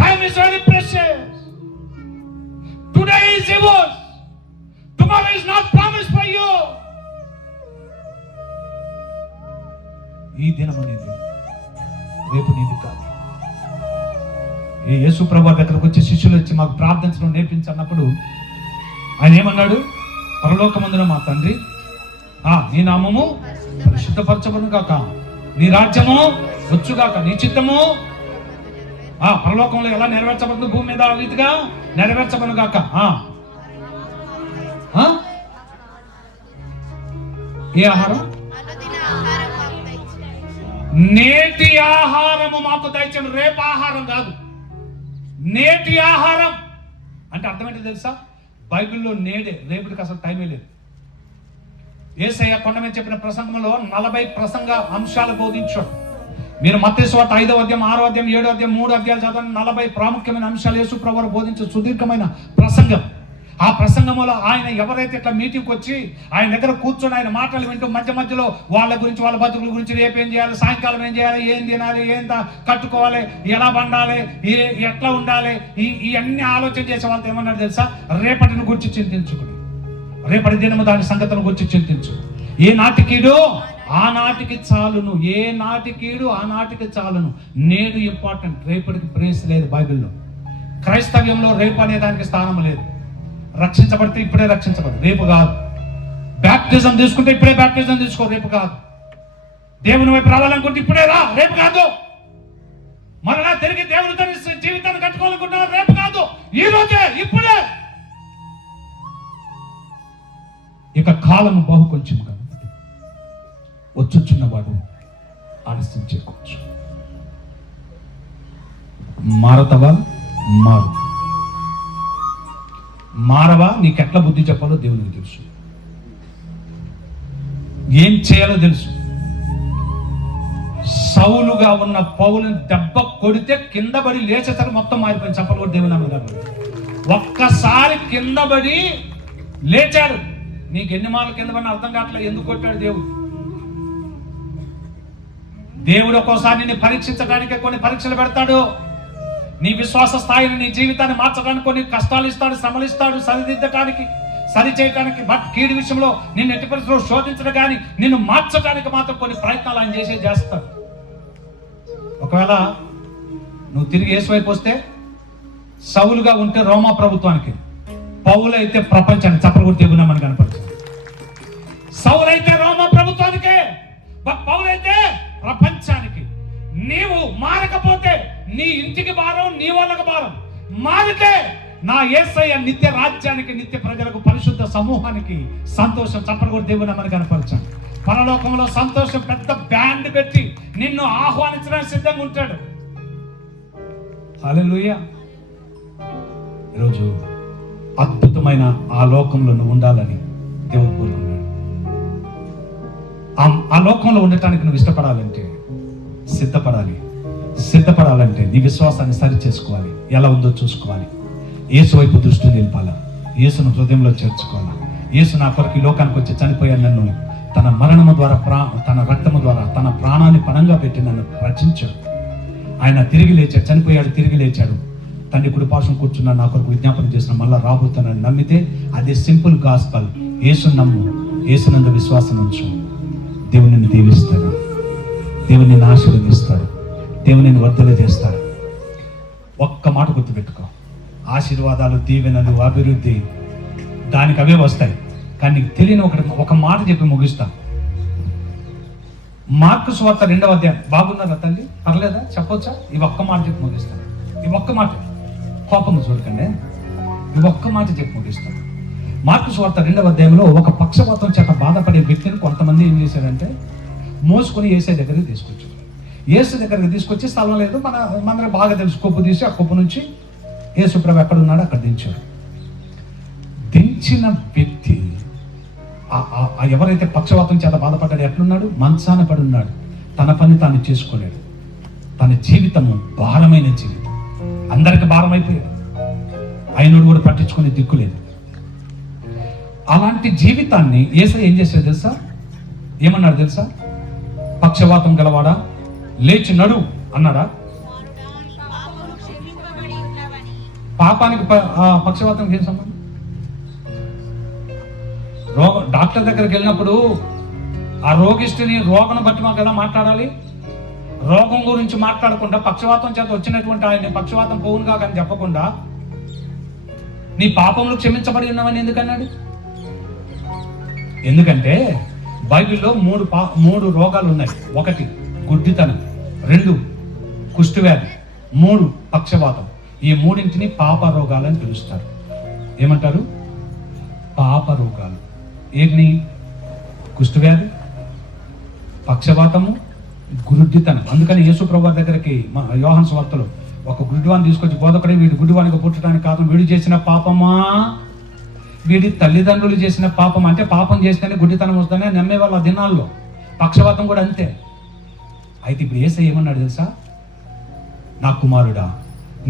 Time is very precious. Today is yours. Tomorrow is not promised for you. ఈ దినం అనేది రేపు నీది కాదు. ఈ యేసు ప్రభువు దగ్గరకు వచ్చి శిష్యులు వచ్చి మాకు ప్రార్థించడం నేర్పించన్నప్పుడు ఆయన ఏమన్నాడు? పరలోకమందున మా తండ్రి, నీ నామము పరిశుద్ధపరచబడును గాక, నీ రాజ్యము వచ్చుగాక, నీ చిత్తము పరలోకంలో ఎలా నెరవేర్చబడుతుంది భూమి మీద ఆ రీతిగా నెరవేర్చబడును గాక. ఏ ఆహారం? నేటి ఆహారము మాకు దయచేయండి. రేపు ఆహారం కాదు, నేటి ఆహారం అంటే అర్థమేంటి తెలుసా? బైబిల్లో నేడే, రేపటికి అసలు టైమే లేదు. యేసయ్య కొండ మీద చెప్పిన ప్రసంగంలో 40 ప్రసంగ అంశాలు బోధించాడు. మీరు మత్తయి సువార్త 5వ అధ్యాయం, 6వ అధ్యాయం, 7వ అధ్యాయం, 3 అధ్యాయాలు చదవండి. 40 ప్రాముఖ్యమైన అంశాలు యేసు ప్రభువు బోధించే సుదీర్ఘమైన ప్రసంగం. ఆ ప్రసంగంలో ఆయన ఎవరైతే ఇట్లా మీటింగ్కి వచ్చి ఆయన దగ్గర కూర్చొని ఆయన మాటలు వింటూ మధ్య మధ్యలో వాళ్ళ గురించి, వాళ్ళ బతుకుల గురించి, రేపు ఏం చేయాలి, సాయంకాలం ఏం చేయాలి, ఏం తినాలి, ఏం కట్టుకోవాలి, ఎలా వండాలి, ఎట్లా ఉండాలి, ఇవన్నీ ఆలోచన చేసే వాళ్ళతో ఏమన్నాడు తెలుసా? రేపటిని గురించి చింతించుకుని, రేపటి దినము దాని సంగతులను గురించి చింతించు. ఏ నాటికీడు ఆ నాటికి చాలును, ఏ నాటికీడు ఆ నాటికి చాలును. నేడు ఇంపార్టెంట్, రేపటికి ప్రేస్ లేదు బైబిల్లో. క్రైస్తవ్యంలో రేపు అనే దానికి స్థానం లేదు. రక్షించబడితే ఇప్పుడే రక్షించబడు, రేపు కాదు. బ్యాప్టిజం తీసుకుంటే ఇప్పుడే బ్యాప్టిజం తీసుకో, రేపు కాదు. దేవుని వైపు రావాలనుకుంటే ఇప్పుడే రా, రేపు కాదు. మరలా తిరిగి దేవునితో జీవితాన్ని కట్టుకోవాలనుకుంటున్నా, రేపు కాదు, ఈ రోజే, ఇప్పుడే. ఇక కాలము బహు కొంచెం కాబట్టి వచ్చుచున్నవాడు ఆలస్యం చేయవచ్చు. మారతవా? మారవా? నీకెట్లా బుద్ధి చెప్పాలో దేవునికి తెలుసు, ఏం చేయాలో తెలుసు. సౌలుగా ఉన్న పౌలుని దెబ్బ కొడితే కింద పడి లేచేసరికి మొత్తం మారిపోయింది. చెప్పలు కూడా దేవుని నమ్మకం. ఒక్కసారి కింద పడి లేచాడు. నీకు ఎన్ని మార్లు కింద పడిన అర్థం కావట్లేదు ఎందుకు కొట్టాడు దేవుడు. దేవుడు ఒక్కోసారి నిన్ను పరీక్షించడానికి కొన్ని పరీక్షలు పెడతాడు. నీ విశ్వాస స్థాయిని, నీ జీవితాన్ని మార్చడానికి కొన్ని కష్టాలు ఇస్తాడు, శ్రమలు ఇస్తాడు, సరిదిద్దడానికి, సరి చేయడానికి. బట్ కీడు విషయంలో నిన్ను ఎట్టి పరిస్థితుల్లో శోధించడం కానీ నిన్ను మార్చడానికి మాత్రం కొన్ని ప్రయత్నాలు ఆయన చేస్తాడు. ఒకవేళ నువ్వు తిరిగి యేసు వైపు వస్తే, సౌలుగా ఉంటే రోమా ప్రభుత్వానికి, పౌలు అయితే ప్రపంచానికి, చప్పలు కూడా తెగున్నామని కనపడుతుంది. సౌలు అయితే రోమా ప్రభుత్వానికే, పౌలు అయితే ప్రపంచానికి. నీవు మారకపోతే నీ ఇంటికి భారం, నీ వాళ్ళకి భారం. మారితే నా యేసయ్య నిత్య రాజ్యానికి, నిత్య ప్రజలకు, పరిశుద్ధ సమూహానికి సంతోషం. చప్పలు కూడా దేవుని నమ్మని కనపరచాను. పరలోకంలో సంతోషం పెద్ద బ్యాండ్ పెట్టి నిన్ను ఆహ్వానించడానికి సిద్ధంగా ఉంటాడు. హల్లెలూయా. ఈరోజు అద్భుతమైన ఆ లోకంలో నువ్వు ఉండాలని దేవుడు కోరుకున్నాడు. ఆ లోకంలో ఉండటానికి నువ్వు ఇష్టపడాలంటే సిద్ధపడాలంటే నీ విశ్వాసాన్ని సరి చేసుకోవాలి. ఎలా ఉందో చూసుకోవాలి. యేసు వైపు దృష్టి నిలపాలా. యేసును హృదయంలో చేర్చుకోవాలా. యేసు నా కొరకు ఈ లోకానికి వచ్చి చనిపోయాను, నన్ను తన మరణము ద్వారా తన రక్తము ద్వారా తన ప్రాణాన్ని పణంగా పెట్టి నన్ను రక్షించాడు. ఆయన తిరిగి లేచాడు, చనిపోయాడు, తిరిగి లేచాడు. తండ్రి కుడి పార్శ్వం కూర్చున్నాడు, నా కొరకు విజ్ఞాపన చేసిన మళ్ళా రాబోతున్నాను నమ్మితే అదే సింపుల్ గాస్పల్. యేసు నమ్ము, యేసునందు విశ్వాసం ఉంచు. దేవుడు నిన్ను దీవిస్తాడు, దేవుడు నిన్ను ఆశీర్వదిస్తాడు, దేవుడు నిన్ను వర్ధల చేస్తాడు. ఒక్క మాట గుర్తుపెట్టుకో, ఆశీర్వాదాలు, దీవెనలు, అభివృద్ధి దానికి అవే వస్తాయి. కానీ నీకు తెలియని ఒక మాట చెప్పి ముగిస్తా. మార్కు సువార్త 2వ అధ్యాయం. బాగున్నారా తల్లి? పర్లేదా? చెప్పొచ్చా? ఈ ఒక్క మాట చెప్పి ముగిస్తాను. ఈ ఒక్క మాట, కోపంగా చూడకండి, ఈ ఒక్క మాట చెప్పి ముగిస్తాను. మార్కు సువార్త 2వ అధ్యాయంలో ఒక పక్షపాతం చేత బాధపడే వ్యక్తిని కొంతమంది ఏం చేశారంటే మోసుకొని యేసు దగ్గరికి తీసుకొచ్చారు. యేసు దగ్గరికి తీసుకొచ్చి స్థలం లేదు, మనకు బాగా తెలుసు, కొప్పు తీసి ఆ కొప్పు నుంచి యేసు ప్రభు ఎక్కడ ఉన్నాడో అక్కడ దించారు. దించిన వ్యక్తి ఎవరైతే పక్షవాతం చేత బాధపడ్డాడు ఎట్లున్నాడు? మంచాన పడి ఉన్నాడు. తన పని తాను చేసుకోలేడు. తన జీవితము భారమైన జీవితం, అందరికి భారం అయిపోయాడు. ఆయనోడు కూడా పట్టించుకునే దిక్కులేదు. అలాంటి జీవితాన్ని యేసు ఏం చేశాడు తెలుసా? ఏమన్నాడు తెలుసా? పక్షవాతం గలవాడా లేచి నడు అన్నాడా? పాపానికి పక్షవాతం ఏం సంబంధం? డాక్టర్ దగ్గరికి వెళ్ళినప్పుడు ఆ రోగిష్టిని రోగం బట్టి మాకు కదా మాట్లాడాలి. రోగం గురించి మాట్లాడకుండా పక్షవాతం చేత వచ్చినటువంటి ఆయన పక్షవాతం పోవునుగా కానీ చెప్పకుండా నీ పాపములు క్షమించబడి ఉన్నావని ఎందుకన్నాడు? ఎందుకంటే బైబిల్లో 3 రోగాలు ఉన్నాయి. 1 గుడ్డితనం, 2 కుష్ఠవ్యాధి, 3 పక్షవాతం. ఈ 3ంటిని పాప రోగాలని పిలుస్తారు. ఏమంటారు? పాప రోగాలు. ఏంటి? కుష్ఠవ్యాధి, పక్షవాతము, గుడ్డితనం. అందుకని యేసు ప్రభువు దగ్గరికి యోహాను సువార్తలో ఒక గుడ్డివాన్ని తీసుకొచ్చి, బోధకుడే వీడి గుడ్డివానికి పుట్టడానికి కారణం వీడు చేసిన పాపమా, వీడి తల్లిదండ్రులు చేసిన పాపం. అంటే పాపం చేస్తేనే గుడ్డితనం వస్తుందని నమ్మే వాళ్ళ దినాల్లో పక్షవాతం కూడా అంతే. అయితే ఇప్పుడు యేసయ్య ఏమన్నాడు తెలుసా? నా కుమారుడా,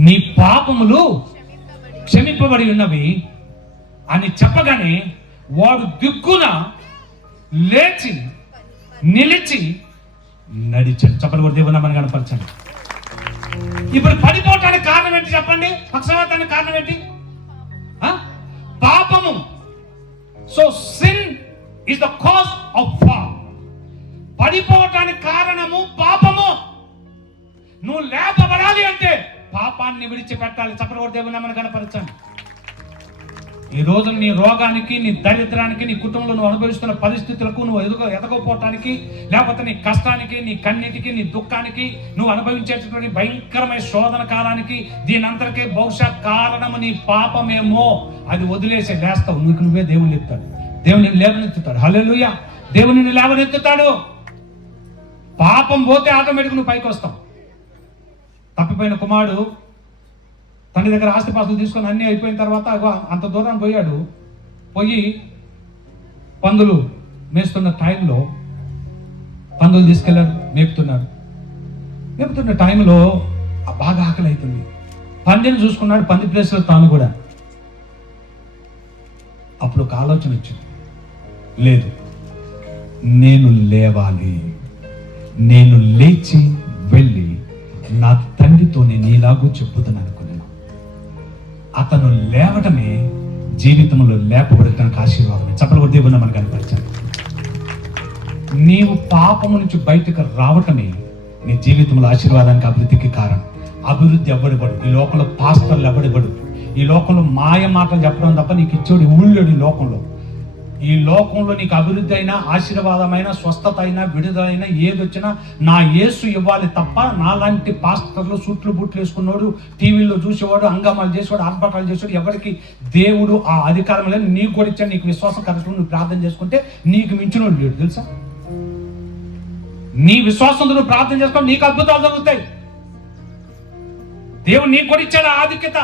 నీ పాపములు క్షమింపబడి ఉన్నవి అని చెప్పగానే వాడు దిగ్గున లేచి నిలిచి నడిచాడు. చెప్పలు కూడా దేవుని నామాన్ని కనపరచండి. ఇప్పుడు పడిపోవటానికి కారణం ఏంటి చెప్పండి? పక్షవాతానికి కారణం ఏంటి? పాపము. So sin is the cause of fall. పడిపోవటానికి కారణము పాపము. నువ్వు లేపబడాలి అంటే పాపాన్ని విడిచిపెట్టాలి. చెప్పలు కూడా దేవుని నామాన్ని కనపరచండి. ఈ రోజు నీ రోగానికి, నీ దరిద్రానికి, నీ కుటుంబంలో నువ్వు అనుభవిస్తున్న పరిస్థితులకు, నువ్వు ఎదగపోవటానికి, లేకపోతే నీ కష్టానికి, నీ కన్నీటికి, నీ దుఃఖానికి, నువ్వు అనుభవించేటటువంటి భయంకరమైన శోధన కాలానికి, దీని అంతరికే బహుశా కారణము నీ పాపమేమో. అది వదిలేసి లేస్తావు. నువ్వే దేవుని చెప్తాడు. దేవుని లేవనెత్తుతాడు. హల్లెలూయా. దేవుని లేవనెత్తుతాడు. పాపం పోతే ఆటోమేటిక్ నువ్వు పైకి వస్తావు. తప్పిపోయిన కుమారుడు తండ్రి దగ్గర ఆస్తిపాస్తులు తీసుకొని అన్నీ అయిపోయిన తర్వాత అంత దూరం పోయి పందులు మేస్తున్న టైంలో పందులు తీసుకెళ్ళారు, మేపుతున్న టైంలో బాగా ఆకలి అవుతుంది. పందిని చూసుకున్నాడు, పంది ప్లేస్లో తాను కూడా. అప్పుడు ఒక ఆలోచన వచ్చింది, లేదు నేను లేవాలి, నేను లేచి వెళ్ళి నా తండ్రితో నేను ఇలాగూ చెప్పుతాను అనుకున్నాను. అతను లేవటమే జీవితంలో లేపబడటానికి ఆశీర్వాదమే. చెప్పలు కూడా దేవుని మనకు కనపరిచాడు. నీవు పాపము నుంచి బయటకు రావటమే నీ జీవితంలో ఆశీర్వాదానికి, అభివృద్ధికి కారణం. అభివృద్ధి ఎవ్వడిబడు, ఈ లోకంలో పాస్టర్లు ఎవ్వడిబడు, ఈ లోకంలో మాయ మాటలు చెప్పడం తప్ప నీకు ఇచ్చేవాడు ఊళ్ళోడు. ఈ లోకంలో నీకు అభివృద్ధి అయినా, ఆశీర్వాదమైన, స్వస్థత అయినా, విడుదలైన ఏది వచ్చినా నా యేసు ఇవ్వాలి తప్ప నాలాంటి పాస్టర్లు సూట్లు బూట్లు వేసుకున్నాడు, టీవీలో చూసేవాడు, అంగమాలు చేసేవాడు, ఆర్భాటాలు చేసేవాడు ఎవరికి దేవుడు ఆ అధికారం లేదు. నీకు కూడా ఇచ్చాడు. నీకు విశ్వాసం కరెక్ట్, నువ్వు ప్రార్థన చేసుకుంటే నీకు మించిన లేడు తెలుసా. నీ విశ్వాసంతో నువ్వు ప్రార్థన చేసుకో, నీకు అద్భుతాలు జరుగుతాయి. దేవుడు నీకు కూడా ఇచ్చాడు ఆధిక్యత.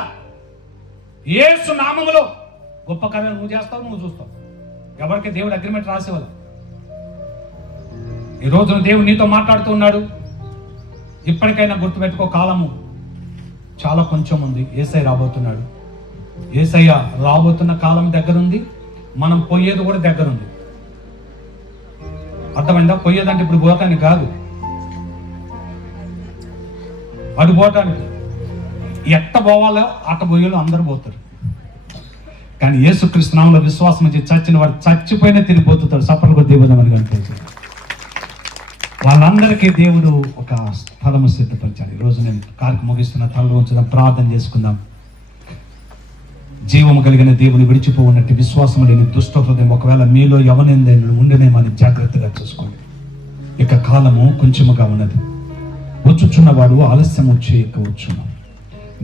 యేసు నామములో గొప్ప కార్యాలు నువ్వు చేస్తావు, నువ్వు చూస్తావు. ఎవరికి దేవుడు అగ్రిమెంట్ రాసేవాళ్ళు. ఈ రోజున దేవుడు నీతో మాట్లాడుతూ ఉన్నాడు. ఇప్పటికైనా గుర్తుపెట్టుకో, కాలము చాలా కొంచెం ఉంది. యేసయ్య రాబోతున్నాడు. యేసయ్య రాబోతున్న కాలం దగ్గరుంది. మనం పోయేది కూడా దగ్గరుంది. అర్థమైందా? పోయేదంటే ఇప్పుడు పోతానికి కాదు, అటు పోవటానికి. ఎట్ట పోవాలో అట్ట పోయేలో అందరూ పోతారు. కానీ యేసుక్రీస్తు నామములో విశ్వాసం వచ్చి చచ్చిన వాడు చచ్చిపోయినా తిరిగిపోతాడు. సపర్లు కూడా దేవుడు అని కనిపించాడు. వాళ్ళందరికీ దేవుడు ఒక స్థలము సిద్ధపరిచాడు. ఈరోజు నేను కార్యక్రమం ముగిస్తున్న తలలో ఉంచుదాం, ప్రార్థన చేసుకుందాం. జీవము కలిగిన దేవుని విడిచిపోఉన్నట్టు విశ్వాసం లేని దుష్ట హృదయం ఒకవేళ మీలో ఎవరైనా ఉండనేమని జాగ్రత్తగా చూసుకోండి. ఇక కాలము కొంచెముగా ఉన్నది. వచ్చుచున్నవాడు ఆలస్యము చేయకపోవచ్చును.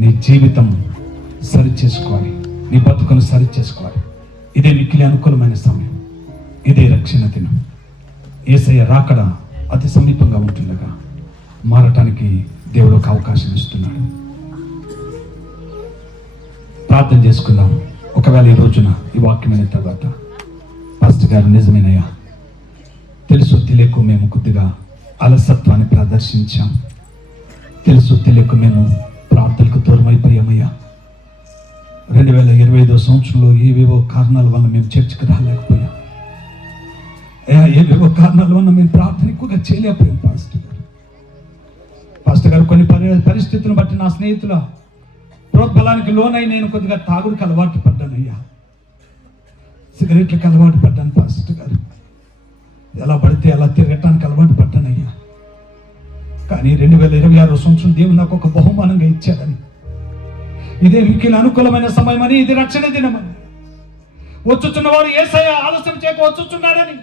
నీ జీవితం సరి చేసుకోవాలి, నీ బతుకును సరి చేసుకోవాలి. ఇదే మిక్కిలి అనుకూలమైన సమయం, ఇదే రక్షణ దినం. యేసయ్య రాకడ అతి సమీపంగా ఉంటుండగా మారటానికి దేవుడు ఒక అవకాశం ఇస్తున్నాడు. ప్రార్థన చేసుకుందాం. ఒకవేళ ఈ రోజున ఈ వాక్యమైన తర్వాత పాస్టర్ గారు నిజమేనయ్యా, తెలుసు తెలియకు మేము కొద్దిగా అలసత్వాన్ని ప్రదర్శించాం, తెలుసు తెలియకు మేము ప్రార్థనకు దూరం అయిపోయామయ్యా. 2025 సంవత్సరంలో ఏవేవో కారణాల వల్ల మేము చర్చికి రాలేకపోయాం అయ్యా. ఏవేవో కారణాల వల్ల మేము ప్రార్థన ఎక్కువగా చేయలేకపోయాం పాస్టర్ గారు. కొన్ని పరిస్థితులను బట్టి నా స్నేహితుల ప్రోద్బలానికి లోనై నేను కొద్దిగా తాగుడికి అలవాటు పడ్డానయ్యా, సిగరెట్లకు అలవాటు పడ్డాను పాస్టర్ గారు. ఎలా పడితే అలా తిరగటానికి అలవాటు పడ్డానయ్యా. కానీ 2026 సంవత్సరం దేవుడు నాకు ఒక బహుమానంగా ఇచ్చాడని, ఇదే మిక్కిలి అనుకూలమైన సమయం అని, ఇది రక్షణ దినమని, వచ్చుచున్నవాడు యేసయ్య ఆలస్యం చేయక వచ్చుచున్నాడని,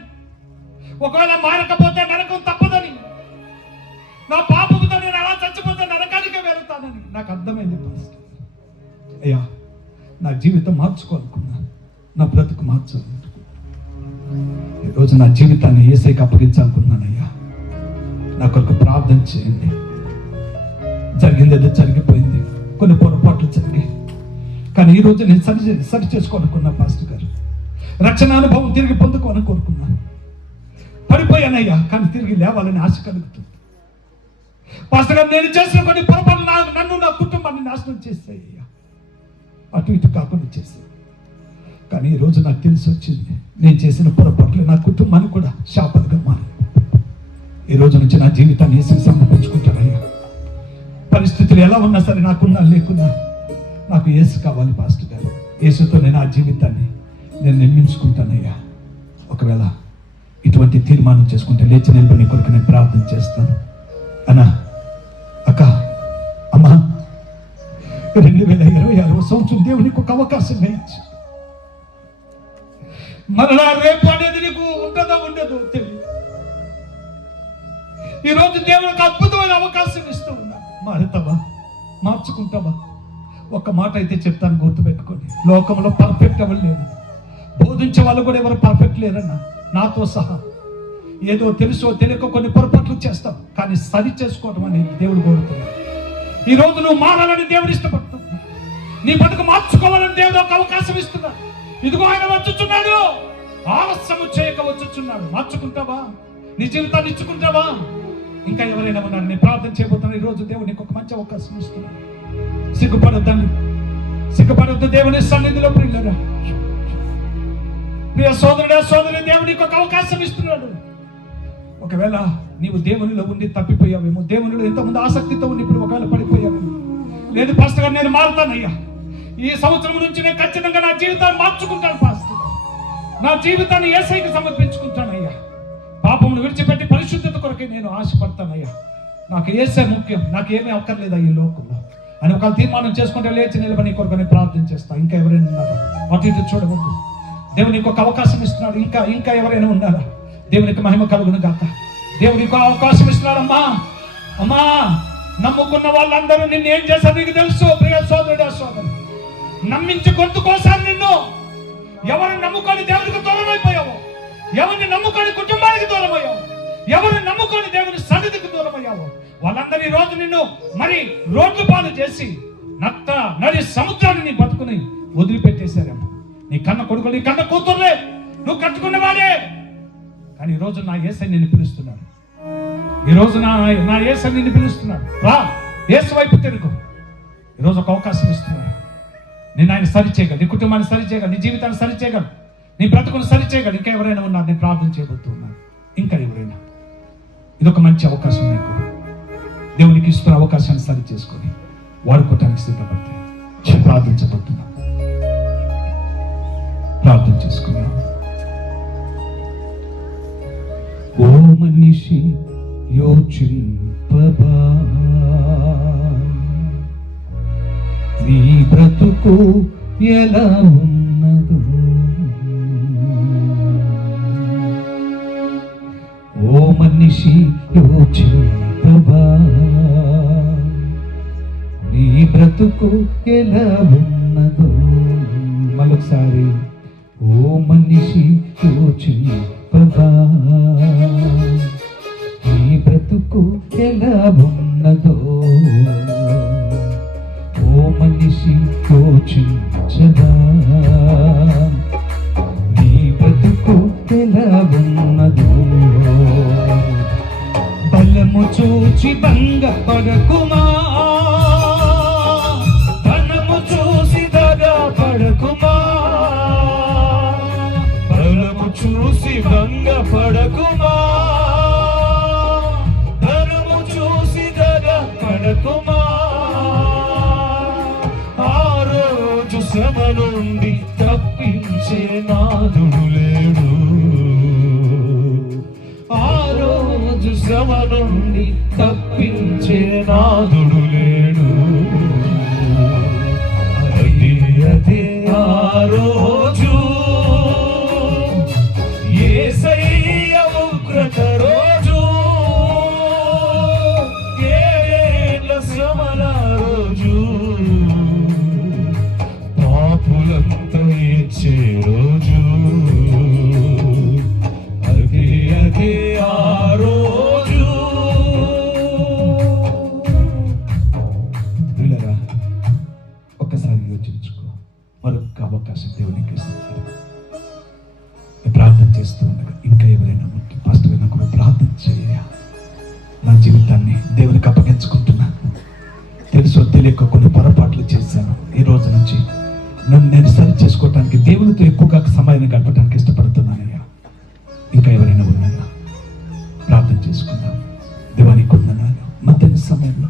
ఒకవేళ మారకపోతే నరకం తప్పదని, నా పాపముతో నేను అలా చచ్చిపోతే నరకానికి వెళ్తానని నాకు అర్థమైంది పాస్టర్. అయ్యా, నా జీవితం మార్చుకోవాలనుకున్నాను, నా బ్రతుకు మార్చాలనుకున్నాను. ఈరోజు నా జీవితాన్ని యేసయ్యకి అప్పగించాలనుకున్నానయ్యా. నా కొరకు ప్రార్థన చేయండి. జరిగింది ఏదో జరిగిపోయింది, కొన్ని పొరపాట్లు జరిగాయి. కానీ ఈరోజు నేను సరి చేసుకోవాలనుకున్నా పాస్టర్ గారు. రక్షణ అనుభవం తిరిగి పొందుకోవాలని కోరుకున్నాను. పడిపోయానయ్యా, కానీ తిరిగి లేవాలని ఆశ కలుగుతుంది. పాస్టర్ గారు, నేను చేసిన కొన్ని పొరపాట్లు నన్ను నా కుటుంబాన్ని నాశనం చేశాయ్యా, అటు ఇటు కాకుండా చేశాయి. కానీ ఈరోజు నాకు తెలిసి వచ్చింది, నేను చేసిన పొరపాట్లు నా కుటుంబాన్ని కూడా శాపాలుగా మారాయి. ఈ రోజు నుంచి నా జీవితాన్ని యేసుకి సమర్పించుకుంటానయ్యా. పరిస్థితులు ఎలా ఉన్నా సరే, నాకున్నా లేకున్నా నాకు యేసు కావాలి పాస్టర్ గారు. యేసుతో నేను ఆ జీవితాన్ని నేను నిర్మించుకుంటానయ్యా. ఒకవేళ ఇటువంటి తీర్మానం చేసుకుంటే లేచి నిలబడి కొరకు నేను ప్రార్థన చేస్తాను. అన్నా, అక్క, అమ్మా, 2026 సంవత్సరం దేవునికి ఒక అవకాశం ఇచ్చి, మరలా రేపు అనేది నీకు ఉంటుందో ఉండదో తెలియదు. ఈరోజు దేవునికి అద్భుతమైన అవకాశం ఇస్తూ ఉన్నా. మారుతావా? మార్చుకుంటావా? ఒక్క మాట అయితే చెప్తాను, గుర్తుపెట్టుకోండి. లోకంలో పర్ఫెక్ట్ ఎవరు లేరు, బోధించే వాళ్ళు కూడా ఎవరు పర్ఫెక్ట్ లేరన్నా, నాతో సహా. ఏదో తెలుసో తెలియక కొన్ని పొరపాట్లు చేస్తాం, కానీ సరి చేసుకోవడం అనేది దేవుడు కోరుతున్నాడు. ఈ రోజు నువ్వు మారాలని దేవుడు ఇష్టపడుతున్నాడు. నీ బతుకు మార్చుకోవాలని దేవుడు ఒక అవకాశం ఇస్తున్నాడు. ఇదిగో ఆయన వచ్చుచున్నాడు, ఆలస్యము చేయక వచ్చుచున్నాడు. మార్చుకుంటావా? నీ జీవితాన్ని ఇచ్చుకుంటావా? ఇంకా ఎవరైనా ఉన్నారు? నేను ప్రార్థన చేయబోతున్నాను. ఈరోజు దేవుడు నీకు ఒక మంచి అవకాశం ఇస్తున్నాడు. సిగ్గుపడొద్దండి, సిగ్గుపడొద్దు. దేవుని సన్నిధిలో ప్రియ సోదరుడా, సోదరి, దేవుడు నీకు ఒక అవకాశం ఇస్తున్నాడు. ఒకవేళ నీవు దేవునిలో ఉండి తప్పిపోయావేమో, దేవునిలో ఎంతమంది ఆసక్తితో ఉండి ఇప్పుడు ఒకవేళ పడిపోయావేమో. లేదు పాస్టర్ గారు, నేను మారుతానయ్యా, ఈ సంవత్సరం నుంచి నేను ఖచ్చితంగా నా జీవితాన్ని మార్చుకుంటాను పాస్టర్, నా జీవితాన్ని యేసయ్యకి సమర్పించుకుంటానయ్యా, పాపమును విడిచిపెట్టి పరిశుద్ధత కొరకే నేను ఆశపడతానయ్యా, నాకు యేసయ్య ముఖ్యం, నాకు ఏమీ అక్కర్లేదా ఈ లోకంలో అని ఒక తీర్మానం చేసుకుంటే లేచి నిలబడి నీ కొరకు నేను ప్రార్థన చేస్తాను. ఇంకా ఎవరైనా ఉన్నారా? అటు ఇటు చూడవద్దు. దేవునికి ఒక అవకాశం ఇస్తున్నాడు. ఇంకా ఎవరైనా ఉన్నారా? దేవునికి మహిమ కలుగును గాక. దేవునికి అవకాశం ఇస్తున్నాడమ్మా. అమ్మా, నమ్ముకున్న వాళ్ళందరూ నిన్ను ఏం చేశారు నీకు తెలుసు. ప్రియ సోదరుడా, సోదరు, నమ్మించి గొంతు కోసారు నిన్ను. ఎవరిని నమ్ముకొని దేవునికి దూరం అయిపోయావు, ఎవరిని నమ్ముకొని కుటుంబానికి దూరం అయ్యావు, ఎవరు నమ్ముకొని దేవుని సన్నిధికి దూరం అయ్యావో వాళ్ళందరి రోజు నిన్ను మరి రోడ్లు పాలు చేసి నత్త నడి సముద్రాన్ని నీ బతుకుని వదిలిపెట్టేశారేమో. నీ కన్న కొడుకులు, నీ కన్న కూతుర్లే, నువ్వు కట్టుకున్నవాడే. కానీ ఈరోజు నా యేసయ్య నిన్ను పిలుస్తున్నాడు. ఈరోజు నా యేసయ్య నిన్ను పిలుస్తున్నాడు. రా, యేసు వైపు తిరుగు. ఈరోజు ఒక అవకాశం ఇస్తున్నాడు. నేను ఆయన సరి చేయగలరు, నీ కుటుంబాన్ని సరి చేయగలరు, నీ జీవితాన్ని సరి చేయగలరు, నీ బ్రతుకును సరి చేయగలరు. ఇంకా ఎవరైనా ఉన్నారు, నేను ప్రార్థన చేయబోతున్నాను. ఇంకా ఎవరైనా, ఇదొక మంచి అవకాశం. నీకు దేవునికి ఇస్తున్న అవకాశాన్ని సరి చేసుకొని వాడుకోవటానికి సిద్ధపడితే ప్రార్థించబోతున్నా. ప్రార్థన చేసుకున్నాం. ఓ మనిషి యోచింపబా, నీ బ్రతుకు ఎలా ఉన్నదో. ఓ మనిషి యోచింపబా, నీ బ్రతుకు ఎలా ఉన్నదో. మరొకసారి, ఓ మనిషి యోచింపబా, నీ బ్రతుకు ఎలా ఉన్నదో. ఓ మనిషి యోచించదా, నీ బ్రతుకు ఎలా ఉన్నదో. బలము చూచి భంగపడకుమా, ధనము చూసి దగపడకుమా. బలము చూసి భంగపడకుమా, ధనము చూసి దగపడకుమా. ఆ రోజు శ్రమ నుండి తప్పించే నాదుడు లేడు. ఆ రోజు శ్రమ నుండి తప్పించే నాదుడు లేడు. అదే ఆ రోజు యేసయ్య ఉగ్రత రోజు, ఏళ్ళ శ్రమల రోజు, పాపులంతా ఇచ్చే రోజు. అదే ఆ రోజు. ఒక్కసారి యోచించుకో. మరొక అవకాశం దేవునికి ఇస్తున్నాడు. ప్రార్థన చేస్తూ ఉండగా ఇంకా ఎవరైనా ముఖ్యం పాస్టర్ గారు నాకు ప్రార్థన చేయ, నా జీవితాన్ని దేవునికి అప్పగించుకుంటున్నాను. తెలుసో తెలియక కొన్ని పొరపాట్లు చేశాను. ఈ రోజు నుంచి నన్ను నేను సరి చేసుకోవటానికి దేవునితో ఎక్కువగా సమయాన్ని గడపడానికి ఇష్టపడుతున్నానయ్యా. ఇంకా ఎవరైనా ఉన్నారా? ప్రార్థన చేసుకున్నాను. దేవానికి ఉన్నాను. మధ్యాహ్న సమయంలో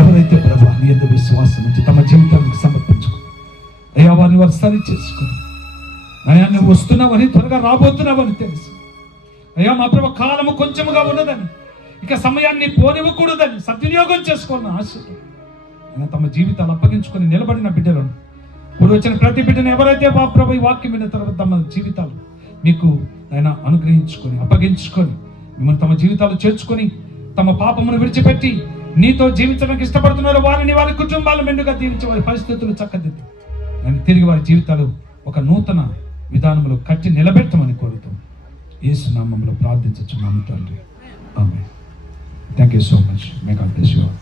ఎవరైతే ప్రభా నీ యందు విశ్వాసం నుంచి తమ జీవితానికి సమర్పించుకుని అయ్యా వారిని వారు సరి చేసుకుని, అయ్యా నువ్వు వస్తున్నావని, త్వరగా రాబోతున్నావని తెలుసు అయ్యా. మా ప్రభు కాలము కొంచెముగా ఉన్నదని, ఇక సమయాన్ని పోనివ్వకూడదని సద్వినియోగం చేసుకోవాలని ఆశతో ఆయన తమ జీవితాలు అప్పగించుకొని నిలబడిన బిడ్డలను, ఇప్పుడు వచ్చిన ప్రతి బిడ్డను ఎవరైతే మా ప్రభు ఈ వాక్యం విన్న తర్వాత తమ జీవితాలు మీకు ఆయన అనుగ్రహించుకొని అప్పగించుకొని మిమ్మల్ని తమ జీవితాలు చేర్చుకొని తమ పాపమును విడిచిపెట్టి నీతో జీవించడానికి ఇష్టపడుతున్నారు, వారిని వారి కుటుంబాలు మెండుగా దీవించి వారి పరిస్థితులు చక్కదిద్ది ఆయన తిరిగి వారి జీవితాలు ఒక నూతన విధానంలో కట్టి నిలబెట్టమని కోరుతూ యేసు నామములో ప్రార్థించుచున్నాము తండ్రి. Amen. Thank you so much. May God bless you all.